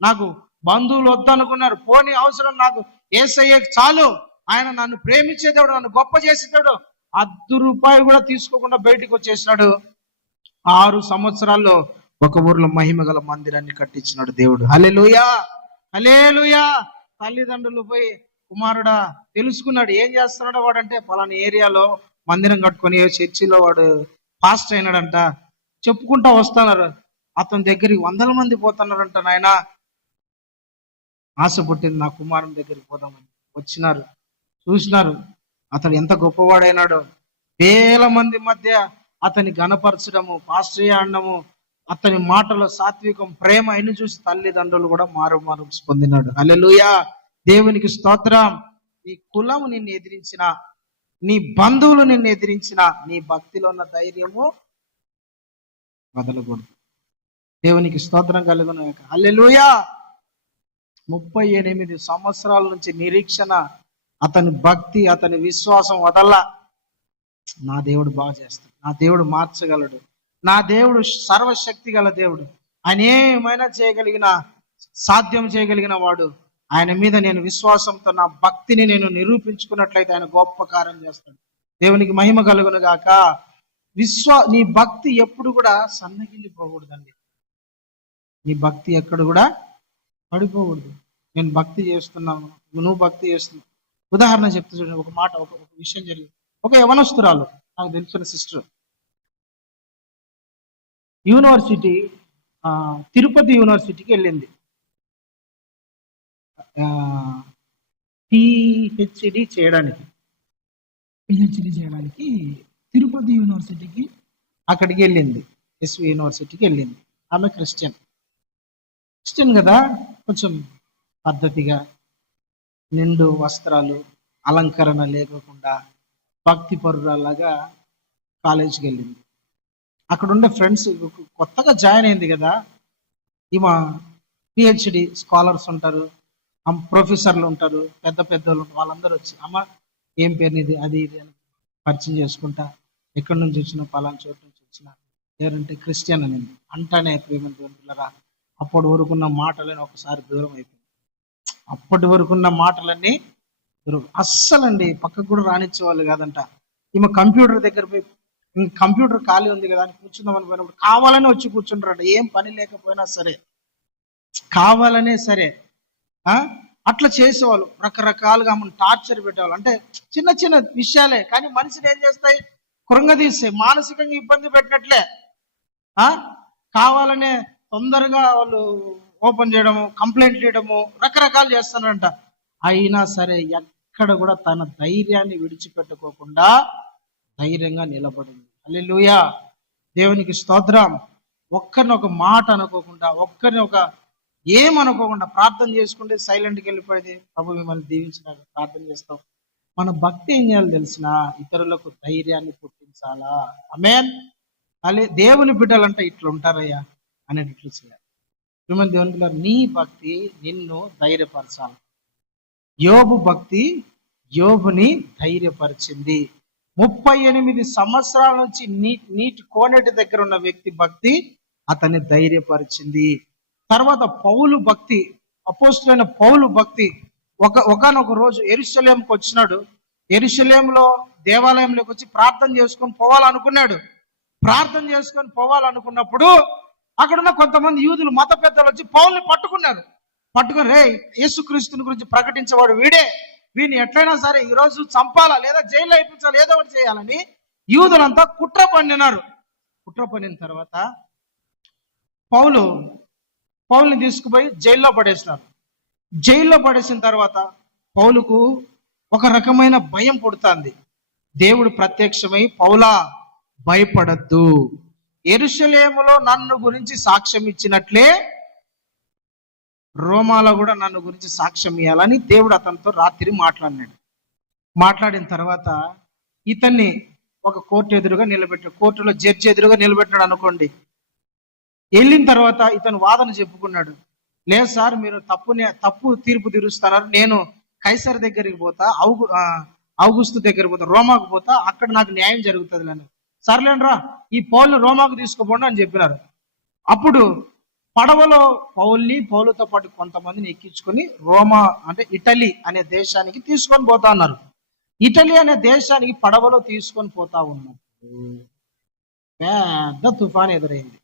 నాకు బంధువులు వద్దనుకున్నారు. పోనీ అవసరం నాకు యేసయ్య చాలు. ఆయన నన్ను ప్రేమించే దేవుడు, నన్ను గొప్ప చేసేవాడు. ₹10 కూడా తీసుకోకుండా బయటకు వచ్చేసినాడు. 6 సంవత్సరాల్లో ఒక ఊర్లో మహిమ గల మందిరాన్ని కట్టించినాడు దేవుడు. హల్లెలూయా, హల్లెలూయా. తల్లిదండ్రులు పోయి, కుమారుడా తెలుసుకున్నాడు ఏం చేస్తున్నాడో వాడంటే, పలానా ఏరియాలో మందిరం కట్టుకొని చర్చిలో వాడు పాస్ట్ అయినాడంట. చెప్పుకుంటా వస్తున్నారు. అతని దగ్గరికి 100 మంది పోతున్నారంట. నాయన ఆశ పుట్టింది, నా కుమారుని దగ్గరికి పోదామని వచ్చినారు. చూసినారు అతడు ఎంత గొప్పవాడైనాడో. వేల మంది మధ్య అతని గణపరచడము, పాస్టర్ అనడము, అతని మాటలో సాత్వికం, ప్రేమ అయిన చూసి తల్లిదండ్రులు కూడా మారు పొందినాడు. హల్లెలూయా, దేవునికి స్తోత్రం. నీ కులం నిన్ను ఎదిరించిన, నీ బంధువులు నిన్ను ఎదిరించిన, నీ భక్తిలో ఉన్న ధైర్యము వదలకూడదు. దేవునికి స్తోత్రం కలుగును. హల్లెలూయా. 38 సంవత్సరాల నుంచి నిరీక్షణ, అతని భక్తి, అతని విశ్వాసం వదల్లా. నా దేవుడు బాగా చేస్తాడు, నా దేవుడు మార్చగలడు, నా దేవుడు సర్వశక్తి గల దేవుడు, ఆయన ఏమైనా చేయగలిగిన, సాధ్యం చేయగలిగిన వాడు. ఆయన మీద నేను విశ్వాసంతో నా భక్తిని నేను నిరూపించుకున్నట్లయితే ఆయన గొప్ప కార్యం చేస్తాడు. దేవునికి మహిమ కలుగును గాక. నీ భక్తి ఎప్పుడు కూడా సన్నగిల్లిపోకూడదండి. నీ భక్తి ఎక్కడ కూడా పడిపోకూడదు. నేను భక్తి చేస్తున్నాను, నువ్వు భక్తి చేస్తున్నావు. ఉదాహరణ చెప్తూ చూడండి. ఒక మాట, ఒక విషయం జరిగింది. ఒక యవనస్తురాలు, నాకు తెలిసిన సిస్టర్, యూనివర్సిటీ, తిరుపతి యూనివర్సిటీకి వెళ్ళింది. పిహెచ్డి చేయడానికి తిరుపతి యూనివర్సిటీకి అక్కడికి వెళ్ళింది. ఎస్వి యూనివర్సిటీకి వెళ్ళింది. ఆమె క్రిస్టియన్ కదా, కొంచెం పద్ధతిగా, నిండు వస్త్రాలు, అలంకరణ లేకుండా భక్తి పరురాలాగా కాలేజీకి వెళ్ళింది. అక్కడ ఉండే ఫ్రెండ్స్, కొత్తగా జాయిన్ అయింది కదా, ఈమె పిహెచ్డి స్కాలర్స్ ఉంటారు, ప్రొఫెసర్లు ఉంటారు, పెద్ద పెద్దలు ఉంటారు. వాళ్ళందరూ వచ్చి, అమ్మ ఏం పేరు ఇది, అది ఇది అని పరిచయం చేసుకుంటా, ఎక్కడి నుంచి వచ్చినా, పలానా చోటు నుంచి వచ్చిన, ఎవరంటే క్రిస్టియన్ అనేది అంటానే ప్రేమిరా. అప్పటి వరకున్న మాటలని ఒకసారి దూరం అయిపోయింది. అప్పటి వరకున్న మాటలన్నీ అస్సలండి పక్కకు కూడా రానిచ్చేవాళ్ళు కాదంట. ఈమె కంప్యూటర్ దగ్గర పోయి, కంప్యూటర్ ఖాళీ ఉంది కదా అని కూర్చుందామని పోయినప్పుడు కావాలని వచ్చి కూర్చుంటారంట. ఏం పని లేకపోయినా సరే, కావాలనే సరే అట్లా చేసేవాళ్ళు. రకరకాలుగా మనం టార్చర్ పెట్టేవాళ్ళు. అంటే చిన్న చిన్న విషయాలే కానీ మనిషిని ఏం చేస్తాయి, కృంగదీస్తాయి, మానసికంగా ఇబ్బంది పెట్టినట్లే. కావాలనే తొందరగా వాళ్ళు ఓపెన్ చేయడము, కంప్లైంట్లు ఇవ్వడము, రకరకాలు చేస్తానంట. అయినా సరే ఎక్కడ కూడా తన ధైర్యాన్ని విడిచిపెట్టుకోకుండా ధైర్యంగా నిలబడింది. హల్లెలూయా, దేవునికి స్తోత్రం. ఒక్కరిని ఒక మాట అనుకోకుండా, ఒక్కరిని ఒక ఏమనుకోకుండా ప్రార్థన చేసుకుంటే సైలెంట్కి వెళ్ళిపోయేది. ప్రభు మిమ్మల్ని దీవించినాక ప్రార్థన చేస్తాం. మన భక్తి ఏం చేయాలి తెలిసిన, ఇతరులకు ధైర్యాన్ని పుట్టించాలా. ఆమేన్. దేవుని బిడ్డలంటే ఇట్లా ఉంటారయ్యా అనేటట్లు చేయాలి. మిమ్మల్ని దేవుని బిడ్డలారా, నీ భక్తి నిన్ను ధైర్యపరచాలి. యోబు భక్తి యోబుని ధైర్యపరిచింది. 38 సంవత్సరాల నుంచి నీటి కోనేటి దగ్గర ఉన్న వ్యక్తి భక్తి అతన్ని ధైర్యపరిచింది. తర్వాత పౌలు భక్తి, అపోస్తులైన పౌలు భక్తి, ఒకనొక రోజు యెరూషలేముకి వచ్చినాడు. యెరూషలేములో దేవాలయంలోకి వచ్చి ప్రార్థన చేసుకొని పోవాలనుకున్నాడు. ప్రార్థన చేసుకొని పోవాలనుకున్నప్పుడు అక్కడున్న కొంతమంది యూదులు, మత పెద్దలు వచ్చి పౌల్ని పట్టుకున్నారు. పట్టుకుని, రే యేసుక్రీస్తుని గురించి ప్రకటించేవాడు వీడే, వీడిని ఎట్లయినా సరే ఈరోజు చంపాలా, లేదా జైల్లో వేయించాలి, ఏదో ఒకటి చేయాలని యూదులంతా కుట్ర పన్నినారు. కుట్ర పన్నిన తర్వాత పౌల్ని తీసుకుపోయి జైల్లో పడేసినారు. జైల్లో పడేసిన తర్వాత పౌలుకు ఒక రకమైన భయం పుడుతుంది. దేవుడు ప్రత్యక్షమై, పౌలా భయపడద్దు, యెరూషలేములో నన్ను గురించి సాక్ష్యం ఇచ్చినట్లే రోమాలో కూడా నన్ను గురించి సాక్ష్యం ఇవ్వాలని దేవుడు అతనితో రాత్రి మాట్లాడిన తర్వాత ఇతన్ని ఒక కోర్టు ఎదురుగా నిలబెట్టాడు. కోర్టులో జడ్జి ఎదురుగా నిలబెట్టాడు అనుకోండి. వెళ్ళిన తర్వాత ఇతను వాదన చెప్పుకున్నాడు. లేదు సార్, మీరు తప్పు తీర్పు తీరుస్తున్నారు. నేను కైసర్ దగ్గరికి పోతా, ఔగుస్తు దగ్గరికి పోతా, రోమాకు పోతా, అక్కడ నాకు న్యాయం జరుగుతుంది అని. సర్లేండ్రా, ఈ పౌల్ని రోమాకు తీసుకుపోండి అని చెప్పినారు. అప్పుడు పడవలో పౌలుతో పాటు కొంతమందిని ఎక్కించుకొని రోమా అంటే ఇటలీ అనే దేశానికి తీసుకొని పోతా ఉన్నారు. ఇటలీ అనే దేశానికి పడవలో తీసుకొని పోతా ఉన్నప్పుడు పెద్ద తుఫాన్ ఎదురైంది.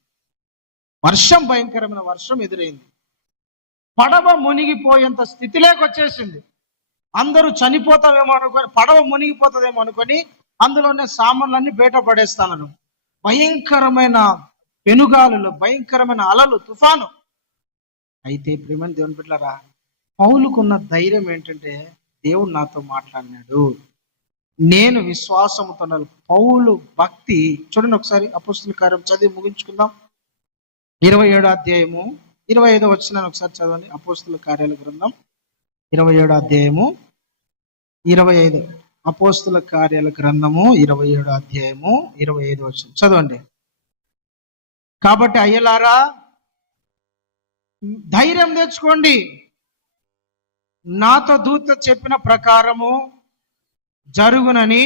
భయంకరమైన వర్షం ఎదురైంది. పడవ మునిగిపోయేంత స్థితిలోకి వచ్చేసింది. అందరూ చనిపోతామేమో అనుకొని, పడవ మునిగిపోతుందేమో అనుకొని అందులోనే సామాన్లన్నీ బయట పడేస్తాను. భయంకరమైన పెనుగాలులు, భయంకరమైన అలలు, తుఫాను. అయితే ప్రియమైన దేవుని బిడ్డలారా, పౌలుకున్న ధైర్యం ఏంటంటే, దేవుడు నాతో మాట్లాడినాడు, నేను విశ్వాసంతో. పౌలు భక్తి చూడండి ఒకసారి. అపోస్తలుల కార్యం చదివి ముగించుకుందాం. 27వ అధ్యాయము 25వ వచనాన్ని ఒకసారి చదవండి. అపోస్తలుల కార్యాల గ్రంథం 27వ అధ్యాయము 25. అపోస్తలుల కార్యాల గ్రంథము 27వ అధ్యాయము 25వ వచనం చదవండి. కాబట్టి అయ్యలారా, ధైర్యం తెచ్చుకోండి. నాతో దూత చెప్పిన ప్రకారము జరుగునని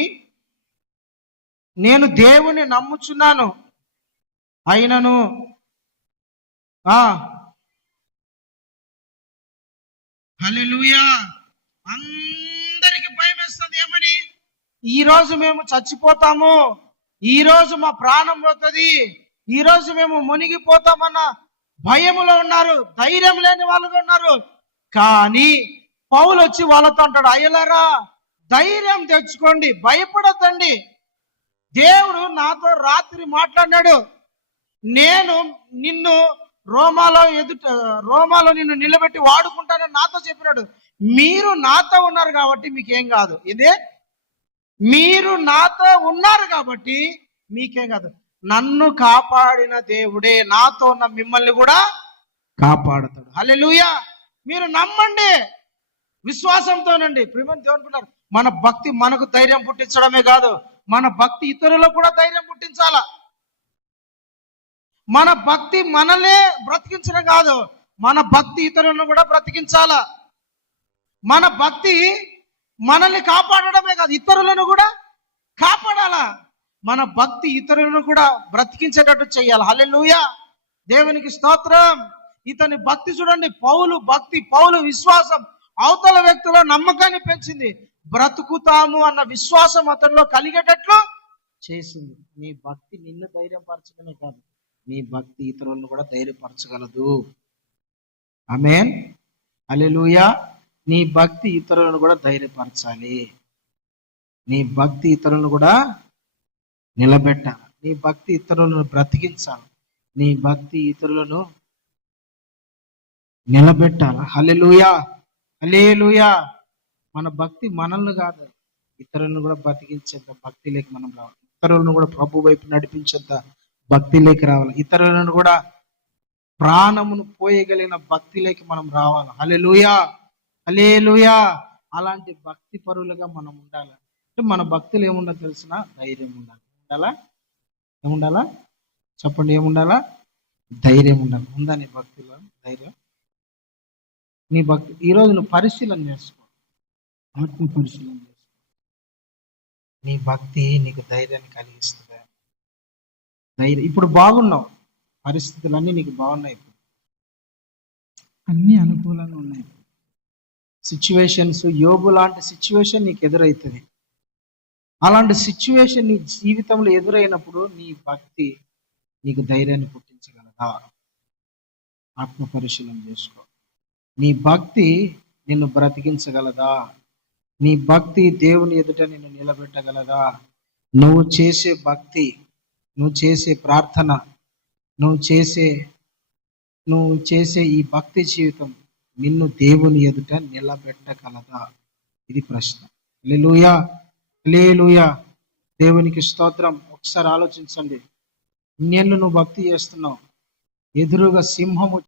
నేను దేవుని నమ్ముచున్నాను. అయినను హల్లెలూయా, అందరికి భయం వేస్తుంది. ఏమని? ఈరోజు మేము చచ్చిపోతాము, ఈరోజు మా ప్రాణం పోతుంది, ఈరోజు మేము మునిగిపోతామన్న భయములో ఉన్నారు, ధైర్యం లేని వాళ్ళుగా ఉన్నారు. కానీ పౌలు వచ్చి వాళ్ళతో అంటాడు, అయ్యలారా ధైర్యం తెచ్చుకోండి, భయపడొద్దండి. దేవుడు నాతో రాత్రి మాట్లాడినాడు. నేను నిన్ను రోమాలో నిన్ను నిలబెట్టి వాడుకుంటానని నాతో చెప్పినాడు. మీరు నాతో ఉన్నారు కాబట్టి మీకేం కాదు. ఇదే, మీరు నాతో ఉన్నారు కాబట్టి మీకేం కాదు. నన్ను కాపాడిన దేవుడే నాతో ఉన్న మిమ్మల్ని కూడా కాపాడుతాడు. హల్లెలూయా. మీరు నమ్మండి, విశ్వాసంతోనండి. ప్రియమైన దేవుని బిడ్డలారా, మన భక్తి మనకు ధైర్యం పుట్టించడమే కాదు, మన భక్తి ఇతరులకు కూడా ధైర్యం పుట్టించాలా. మన భక్తి మనలే బ్రతికించడం కాదు, మన భక్తి ఇతరులను కూడా బ్రతికించాలా. మన భక్తి మనల్ని కాపాడడమే కాదు, ఇతరులను కూడా కాపాడాలా. మన భక్తి ఇతరులను కూడా బ్రతికించేటట్టు చెయ్యాలి. హల్లెలూయా, దేవునికి స్తోత్రం. ఇతని భక్తి చూడండి. పౌలు విశ్వాసం అవతల వ్యక్తిలో నమ్మకాన్ని పెంచింది. బ్రతుకుతాము అన్న విశ్వాసం అతనిలో కలిగేటట్లు చేసింది. నీ భక్తి నిన్ను ధైర్యపరచడమే కాదు, నీ భక్తి ఇతరులను కూడా ధైర్యపరచగలదు. ఆమేన్, హల్లెలూయా. నీ భక్తి ఇతరులను కూడా ధైర్యపరచాలి. నీ భక్తి ఇతరులను కూడా నిలబెట్టాలి. నీ భక్తి ఇతరులను బ్రతికించాలి. నీ భక్తి ఇతరులను నిలబెట్టాలి. హల్లెలూయా, హల్లెలూయా. మన భక్తి మనల్ని కాదు, ఇతరులను కూడా బ్రతికించేంత భక్తిలోకి మనం రావాలి. ఇతరులను కూడా ప్రభు వైపు నడిపించేంత భక్తిలోకి రావాలి. ఇతరులను కూడా ప్రాణమును పోయగలిగిన భక్తిలోకి మనం రావాలి. హల్లెలూయా, హల్లెలూయా. అలాంటి భక్తి పరులుగా మనం ఉండాలి. అంటే మన భక్తులు ఏముండాలో తెలిసిన ధైర్యం ఉండాలి. ఏముండాలా చెప్పండి, ఏముండాలా? ధైర్యం ఉండాలి. ఉందా నీ భక్తిలో ధైర్యం? నీ భక్తి ఈరోజు నువ్వు పరిశీలన చేసుకో, ఆత్మ పరిశీలన చేసుకో. నీ భక్తి నీకు ధైర్యాన్ని కలిగిస్తుంది. ధైర్యం. ఇప్పుడు బాగున్నావు, పరిస్థితులన్నీ నీకు బాగున్నాయి, అన్ని అనుకూలంగా ఉన్నాయి. సిచ్యువేషన్స్, యోబు లాంటి సిచ్యువేషన్ నీకు ఎదురవుతుంది. అలాంటి సిచ్యువేషన్ నీ జీవితంలో ఎదురైనప్పుడు నీ భక్తి నీకు ధైర్యాన్ని పుట్టించగలదా? ఆత్మ పరిశీలన చేసుకో. నీ భక్తి నిన్ను బ్రతికించగలదా? నీ భక్తి దేవుని ఎదుట నిన్ను నిలబెట్టగలదా? నువ్వు చేసే భక్తి, నువ్వు చేసే ప్రార్థన, నువ్వు చేసే ఈ భక్తి జీవితం నిన్ను దేవుని ఎదుట నిలబెట్టగలదా? ఇది ప్రశ్న. హల్లెలూయా, హల్లెలూయా. దేవునికి స్తోత్రం. ఒకసారి ఆలోచించండి. ఇన్నేళ్ళు నువ్వు భక్తి చేస్తున్నావు, ఎదురుగా సింహము